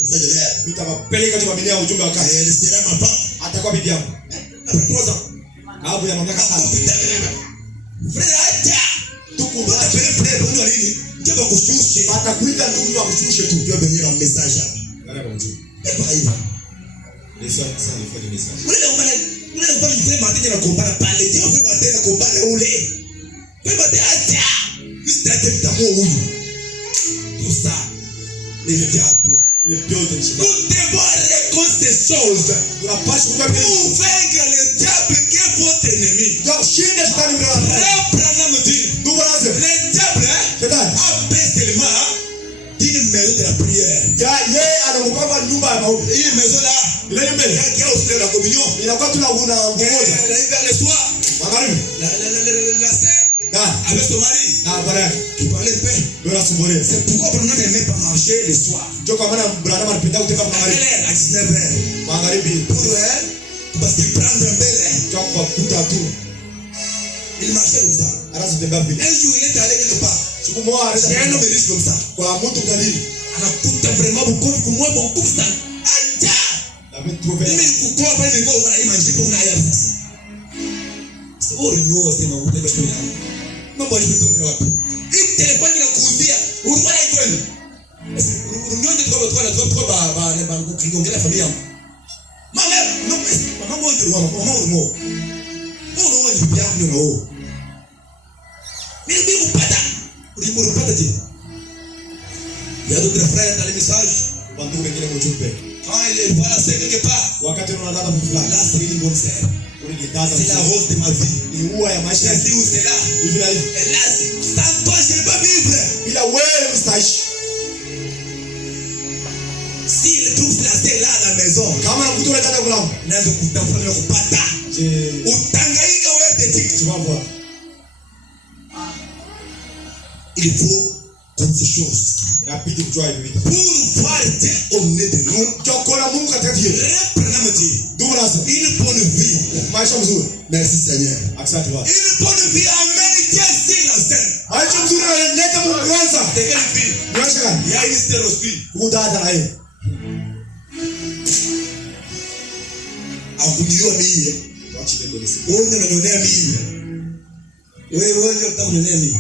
message de l'air. Nitamapeleka tu Biblia ujumbe wa kazi. Elle sera ma femme. Atakuwa bibi yangu. Après 3 ans. Hapo ya mamlaka sana. Frère, acha. Tuko ba appeler frère on nini? Je vais kushushe. Atakuita ndugu wa kushushe tu. Tu vas venir en message hapa. Ngara kwa ujumbe. Et pas hivyo. Lesa sana ifanye message. Ule kwa mfano matendo na kumbana pale. Je vais matendo na kumbana ule. Kwa matendo acha. Mr. Temo huyu. Tout ça. Les diables. Le piote ni shida. Nous devons reconnaître ces choses. Tunapaswa kujua Pour vitu. vaincre le diable qui est votre ennemi. Ndio shinde shetani mbele yako. Abraham dit, Ndugu wangu. le diable Shetani. a personnellement d'une maison de la prière. Yeye anakupamba nyumba ya maombi. Hii maison là, Ile ni mbele. qui a aussi la communion. Inakuwa tunavuna mmoja. Vers le soir, Magharibi. la sœur Ah, avec son mari bwana. qui parlait de paix. Ndio nasumbulia. C'est pourquoi Abraham n'aimait pas marcher le soir. Ndio kwa maana Abraham alipenda kuteka À magharibi. quelle heure? À 19h. Magharibi. Parce qu'il prend un bel air. Ndio kwa kuta tu. Il marchait comme ça. Anazitembea vipi? Un jour, il est allé quelque part. Siku moja C'est un anaenda homme riche comme ça. kwa mtu kadiri. Anakuta vraiment beaucoup pour moi bon coup ça. Acha. Ametrouvé. Mimi kukoa pale niko na image pour na hapa. C'est orignal c'est mambo ya shule yangu. Mambo ya shule wapi? Hii telefoni ya kuuzia. Ulikuwa na ikwenda. Unionje kwa ba kuongea familia yangu. Mama, mama ndio mama. Mbona ni bibi yangu ndio. Mimi kupata. Ulipopata je? Il y a d'autres frères dans les messages. Bandugu wengine mjumbe. Quand il est voilà c'est quelque part. Wakati unaona dada fulani. Là c'est une bonne sœur. C'est la rose de ma vie. Ni ua ya maisha yangu. C'est où c'est là. Hivi na hivi. Et là sans toi je ne peux pas vivre. Bila wewe mstaishi. Si le trouve la sœur là à la maison. Kama nakutoa dada mlango. Naweza kutafuta kupata. Je Utangaika wewe tete. tu vas voir. Il faut toutes ces choses. Inabidi kujua hivi vitu. Pour voir Dieu au nez de nous. Tukiona Mungu katika hiyo. Reprenons Dieu. Ndugu nazo. Une bonne vie. Maisha mzuri. Merci Seigneur. Asante Bwana. Une bonne vie amène Dieu sur la scène. Maisha mzuri analeta Mungu kwanza. C'est quelle vie? Maisha gani? Il y a une sœur aussi. Udada na yeye. Akuniwa mimi. Wachi ndio nisi. Wewe unanionea mimi. Wewe unanionea mimi.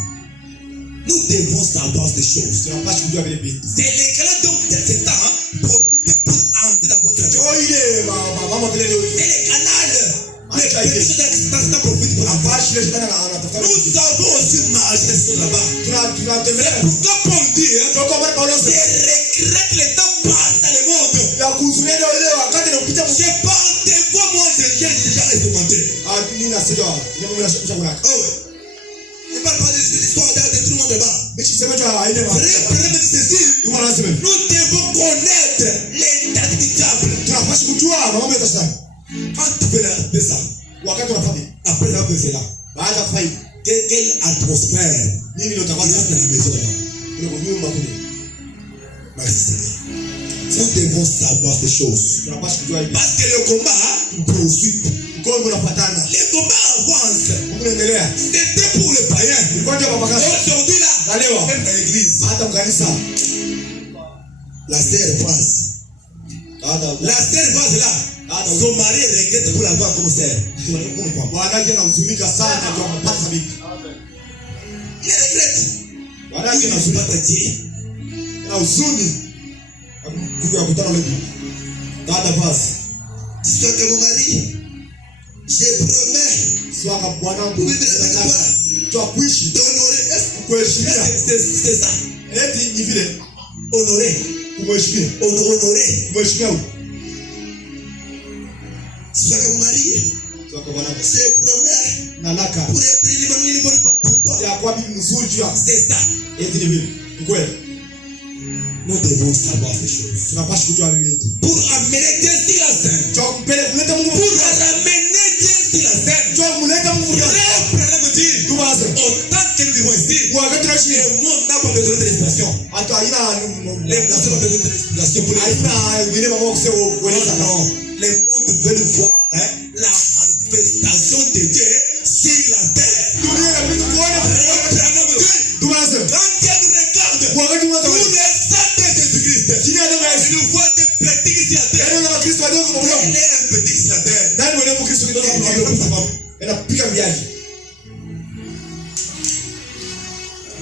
Nous devons savoir ces choses. Tunapaswa kujua vile vitu. C'est les donc de ce temps profitez pour entrer dans votre vie. Ndio ile mama vile ndio. C'est les canaux. Les choses qui profitent pour Apache ile shetani anatafuta. nous avons aussi marché sur là-bas. Tunatembea. Pourquoi Paul dit, Ndio kwa maana Paulo c'est regrette le temps passe dans le monde. ya kuzuia ile wakati unapita Je pense que moi j'ai déjà expérimenté. mimi nasema ile mimi nasema kuna. Oh ouais. Je parle pas de l'histoire de tout le monde là-bas. Frère, dit ceci. Nous devons connaître l'état du diable. Quand tu fais ça, après avoir fait cela, quelle atmosphère il y a dans la maison là-bas? Nous devons savoir ces choses. Parce que le combat poursuit. Le combat avance. C'était pour les païens. Aujourd'hui là, même dans l'église, la sœur France. La sœur France là, son mari regrette pour l'avoir comme sœur. Il regrette. Il ne pas dire. Dis-toi que mon mari, je promets d'honorer. C'est ça. Honorer. Honorer. Dis-toi que mon mari, je promets pour être libre pour toi. C'est ça. Nous devons savoir ces choses. Pour amener Dieu sur la scène. Pour ramener Dieu sur la scène. Frère, me dire, autant que nous vivons ici, le monde n'a pas besoin de l'expression. Les gens n'ont pas besoin de l'expression pour les non. Les mondes veulent voir la manifestation de Dieu sur la terre. Quand Dieu nous regarde, nous les saints de Jésus-Christ, il nous voit des petits sur la terre. Il est un petit sur la terre.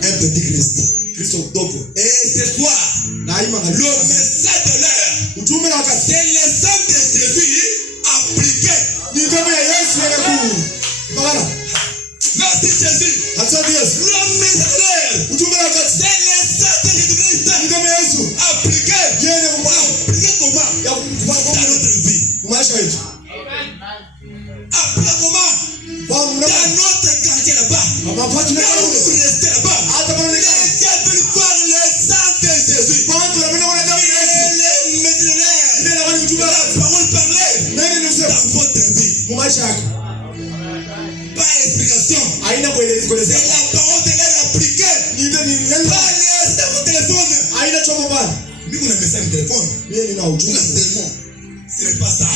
Un petit Christ. Et ce soir, le message de l'heure, c'est le sang de Jésus appliqué. Merci Jésus. Le message de l'heure, c'est le sang de Jésus-Christ appliqué. Appliqué comment? Dans notre vie. Appliqué comment? Dans notre quartier là-bas. Là où nous restons là-bas. Les gens veulent voir le sang de Jésus. Et les missionnaires, la parole parlée dans votre vie. Pas explication. C'est la parole de l'air appliquée. Pas les téléphone. Nous on a message de téléphone. Ce n'est pas ça.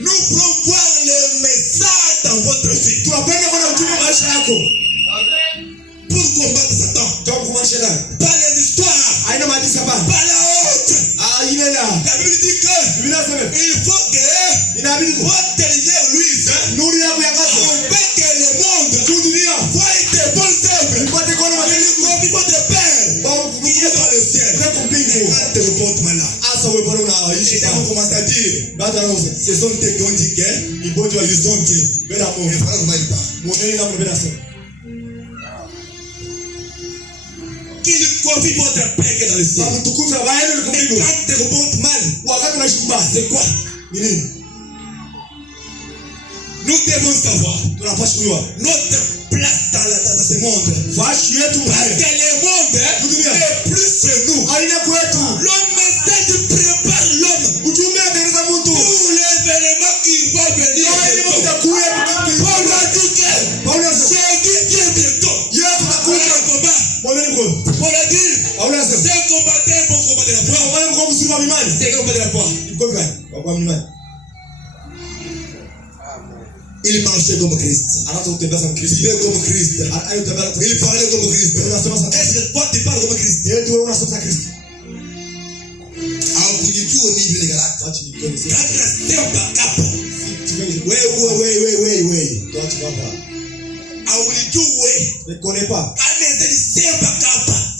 Nous voulons voir le message dans votre vie. Pour combattre Satan. Pas les histoires. Pas la honte. La Bible dit que il faut que votre lien Louise avec le monde voit tes bonnes œuvres. Il confie votre Père qui est dans le ciel. Regarde le porte-main là. Et on commence à dire, ce sont tes qui ont dit qu'ils sont Dieu. Mais là, mon frère, comment il parle? Qu'il confie votre Père qui est dans le ciel. Mais quand tu remontes mal, c'est quoi? Nous devons savoir notre place dans ce monde. Parce que le monde est plus chez nous. Le message prépare l'homme pour l'événement qui va venir. Paul a dit que c'est Dieu bientôt. Paul a dit, c'est combattre pour combattre la foi. C'est combattre la foi. Il marchait comme Christ. Il vivait comme Christ. Il parlait comme Christ. Est-ce que toi tu parles comme Christ? Au niveau de Galate. Toi tu vas pas. Je ne connais pas.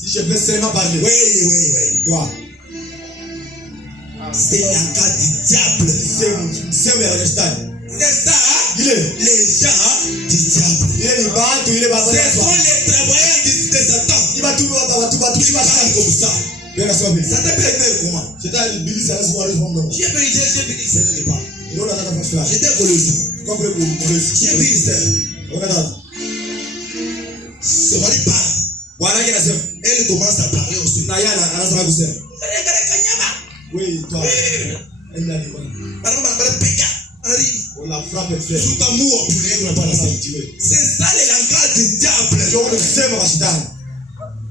Si je peux seulement parler. Toi. C'est la carte du diable. C'est ça, les gens du diable. Ce sont les travailleurs de Satan. Ils parlent comme ça. Ça t'appelle comment? J'étais Colosse. Ce mari parle. Bwana yake anasema, elle commence à parler aussi. na yana anaanza kusema. Wewe toi. Elle a dit. On la frappe frère. Tout amour pour les gens pas sentier. C'est ça le langage du diable. Ndio unasema mashindano.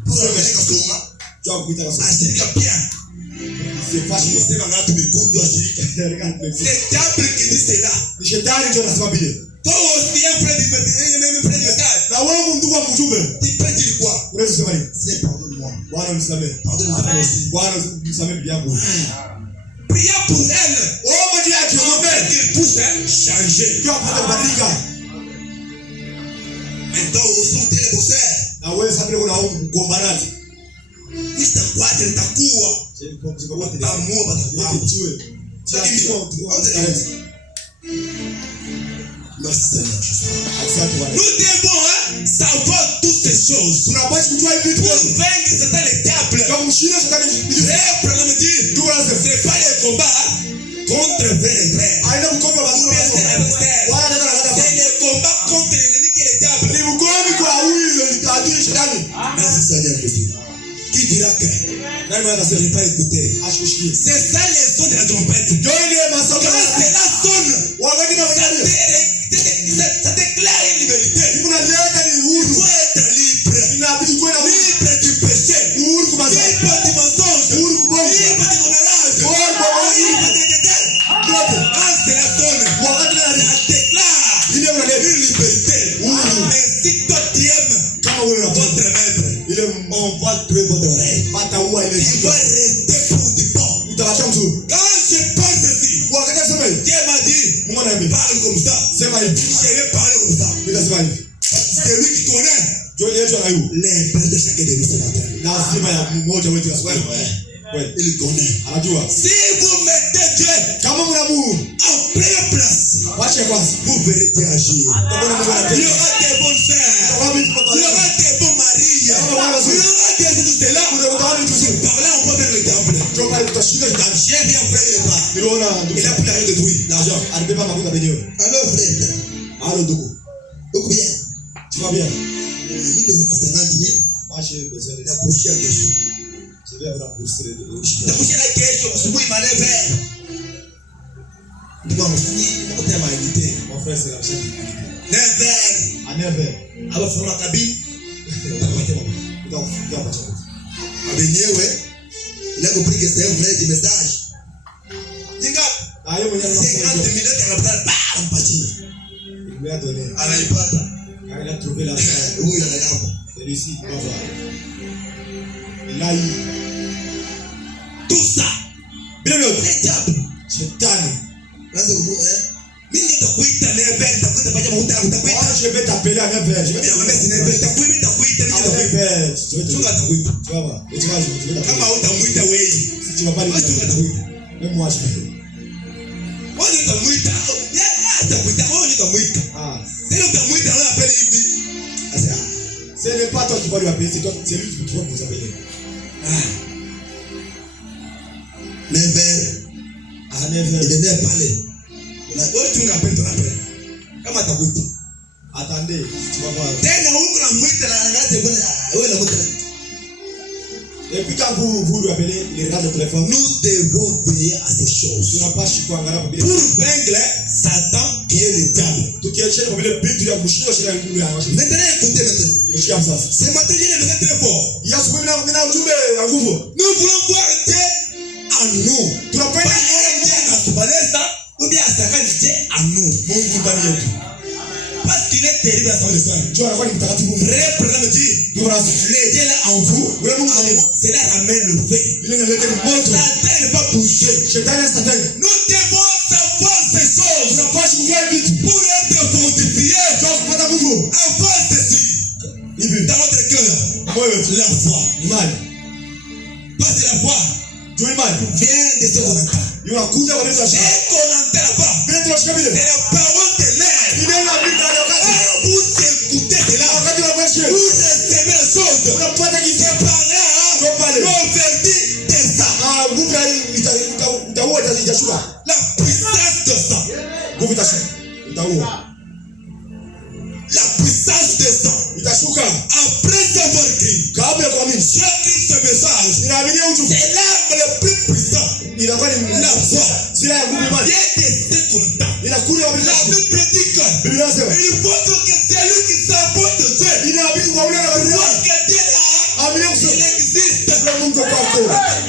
Pour les gens soma. Tu as kuita kasoma. Ashirika pia. C'est pas Je sais pas tu me comptes ashirika. C'est diable qui dit cela. Ni shetani ndio anasema bile. Toi aussi un frère du même frère de God. Na wewe ndugu wa mjumbe. Tu peux dire quoi? Unaweza kusema nini? C'est pardonne-moi. Bwana unisamehe. Pardonne-moi aussi. Bwana unisamehe bibi yangu. Priez pour elle. Oh mon Dieu, tu m'appelles qu'il puisse changer. Tu vas pas te badilika. Maintenant au son des bosseurs. Na wewe sasa ndio unagombanaje? Mr. Quadre takuwa. Amour batakuwa. Merci Seigneur. Nous devons savoir toutes ces choses. Pour vaincre Satan le diable. Le problème dit, c'est pas le combat contre vers et vers. C'est le combat contre l'ennemi qui est le diable. Merci Seigneur Jésus. Qui dira que je n'ai pas écouté? C'est ça les sons de la trompette. Quand cela sonne, ça déclare une liberté. Il faut être libre. Libre du péché. Libre du mensonge. Libre du commérage. Libre des détails. Quand cela sonne, ça déclare une liberté. Mais si toi tu aimes votre maître, on va tuer votre oreille. Il va rester pour du bon. Quand je pense ceci, Dieu m'a dit, parle comme ça. Je vais parler comme ça. C'est lui qui connaît les plans de chacun de nous ce matin. Il connaît. Si vous mettez Dieu en première place, vous verrez Dieu agir. Il y aura des bonnes sœurs. Il y aura des bons maris. Il y aura des tout cela. Par là, on va vers le temple. J'ai bien fait le pas. Il a pris la de tout. L'argent. Alors, frère. Alors, donc bien. Tu vas bien? Il a 50 000. Moi, j'ai besoin de la bouche à question. Je vais rembourser les deux. La bouche à la question. C'est pour y m'aller vers. Mon frère, c'est la chaîne de 9h. À 9h. Alors, il faut la cabine. Donc, il a compris que c'est un vrai message. C'est 50 minutes à la place. Il lui a donné. Il a trouvé la salle. Où il y a la gamme. Celui-ci, il va voir. Il a eu tout ça. Bien le diable. Shetani. Moi, je vais t'appeler à 9h. Je vais t'appeler à 9h. Tu vas voir. Si tu vas pas le dire, même moi je vais. Ce n'est pas toi qui vas lui appeler, c'est lui qui va vous appeler. 9h. À 9h. Il est parlé. Tu m'appelles ton appel. Comment t'as goûté? Attendez, tu vas voir. Et puis quand vous lui appelez, il regarde le téléphone. Nous devons veiller à ces choses. Tu n'as pas chico pour vaincre Satan qui est le diable. Maintenant, écoutez maintenant. Ce matin, il est très fort. Nous voulons voir Dieu en nous. Tu n'as pas ou bien à Satan Dieu en nous. Parce qu'il est terrible à son destin. Vrai problème dit, le Dieu là en vous, cela ramène le fait. Satan ne va pas bouger. Nous devons savoir ces choses pour être fortifiés. Avoir ceci dans notre cœur. La foi. Parce que la foi vient de ce qu'on entend. Et qu'on entend là-bas, c'est la parole de l'air. Vous écoutez cela, vous recevez les choses. C'est par là, le verdict de ça. La puissance de ça. La puissance de ça. Après avoir dit, Inaaminia utu. C'est l'arme le plus puissant. Inakuwa ni La foi. sila ya nguvu imani. Dieu te sait content. Inakuja kwa La Bible dit que Biblia inasema il faut que celui qui s'apporte de Dieu inabidi kwa ule voit anabadilisha. que Dieu là, Aminia il kusema existe. ule Mungu kwako.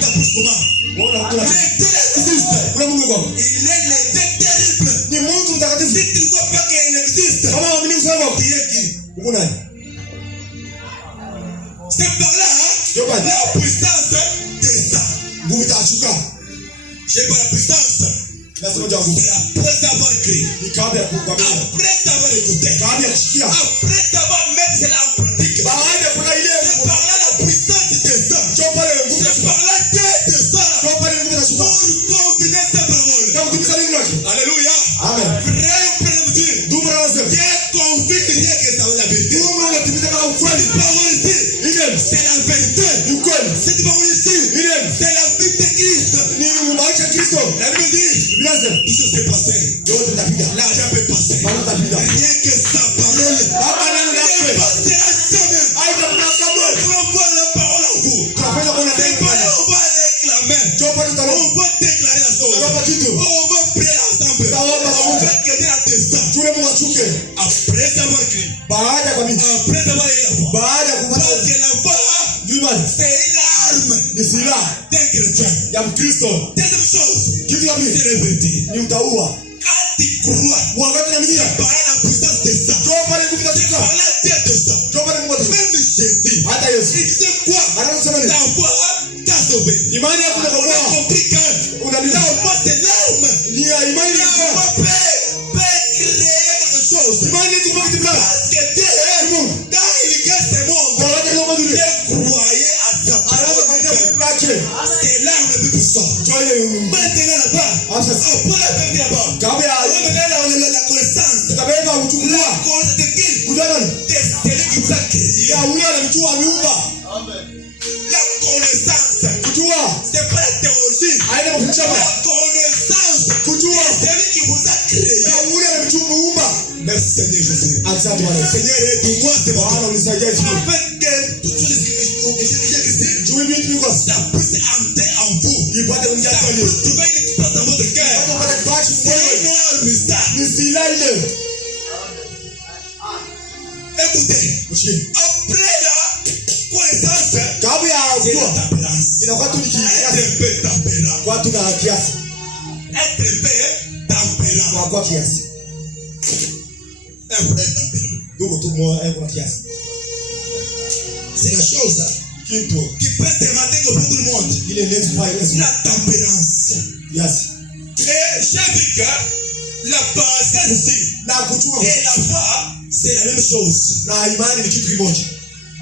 T'approches comment? Unaona kuna Mais Dieu existe. ule Mungu kwako. Il est le Dieu terrible. Ni Mungu mtakatifu. Si tu ne crois pas qu'il existe, Kama waamini kusema qui est qui? uko nani? C'est par là Ndio basi. la puissance descend. Nguvu itachuka. J'ai pas la puissance. Lazima ndio nguvu. C'est après avoir écrit, Ni kabla ya kukwambia. après avoir écouté, Kabla ya kusikia. après avoir mis cela en pratique. Baada ya kuna ile C'est par là la puissance descend. ndio pale nguvu. C'est par là Dieu descend. Ndio pale nguvu inashuka. Pour confirmer sa parole. Na kutumisha neno lake. Alléluia. Amen. Frère, frère, me dire, Ndugu na wazee. Dieu confirme rien que ça la vérité. Mungu anatimiza kama ukweli. Cette parole ici, Ile c'est la vérité. ni ukweli. Cette parole ici, Ile c'est la vie de Christ. ni maisha ya Kristo. La Bible dit, Biblia inasema tout ça s'est passé. yote tapita. L'argent peut passer. Maana tapita. Rien que sa parole. Hapa neno Ne lake. passera jamais. Haitakuwa kamwe. On voit la parole en vous. Tunapenda kuona C'est neno pas là lake. on va réclamer. Ndio pale tutaomba. On va déclarer la chose. Tutaomba kitu. On va prier ensemble. Tutaomba On pamoja. va que Dieu la descend. Tule Mungu achuke. Après avoir écrit, Baada kwa mimi. après avoir écrit la foi. Baada ya kupata Parce que la foi, imani c'est une arme ni silaha d'un chrétien. ya Mkristo. Deuxième chose, Kitu ya pili c'est le vertu. ni utaua. Quand tu crois, Wakati naaminia par là la puissance descend. ndio pale nguvu Par itashuka. là Dieu descend. Ndio pale Mungu atashuka. Même Jésus, Hata Yesu. il sait quoi? Anataka kusema nini? La foi t'a sauvé. Imani yako On a inakomoa. compris que Unabidi la foi c'est l'arme. ni ya imani La yako. foi peut créer quelque chose. Imani yetu kwa kitu fulani. Parce que Dieu, quand il crée ce monde, Wakati kama mazuri. Dieu croyait à sa Anaweza parole. kufanya vitu vyake. C'est l'arme le plus puissant. Ndio ile Maintenant là-bas, Sasa après la vérité là-bas, kabla ya on va donner la connaissance. tutabeba uchukua. La connaissance de qui? Kujua nani? C'est celui qui vous a créé. Ya ule anamjua ameumba. La connaissance, Kujua. c'est pas la théologie. Haina kufundisha La baba. connaissance, Kujua. c'est celui qui vous a créé. Ya ule anamjua ameumba. Merci Seigneur Jésus. Asante Bwana. Seigneur, aide-moi ce matin. Bwana unisaidia Yesu. Afin que toutes choses que j'ai Juu vitu viko ça puisse entrer en vous. ipate kuingia Ça ndani. puisse trouver une espace dans votre cœur. Watu wapate kubashi C'est mwenyewe. une arme ça. Ni silaha ile. Écoutez, Mshike. après la connaissance, Kabla ya c'est la kujua tempérance. inakuwa tu ni Être kiasi. un peu tempérant. Kwa tu na kiasi. Être un peu tempérant. Kwa kiasi. Un vrai tempérant. Ndugu tu mmoja kwa kiasi. C'est la chose Kitu qui peut se mater pour tout le monde. ile inaweza kufanya Yesu. La tempérance. Kiasi. Et j'ai vu que la patience ici Na kuchukua et la foi, c'est la même chose. na imani ni kitu kimoja.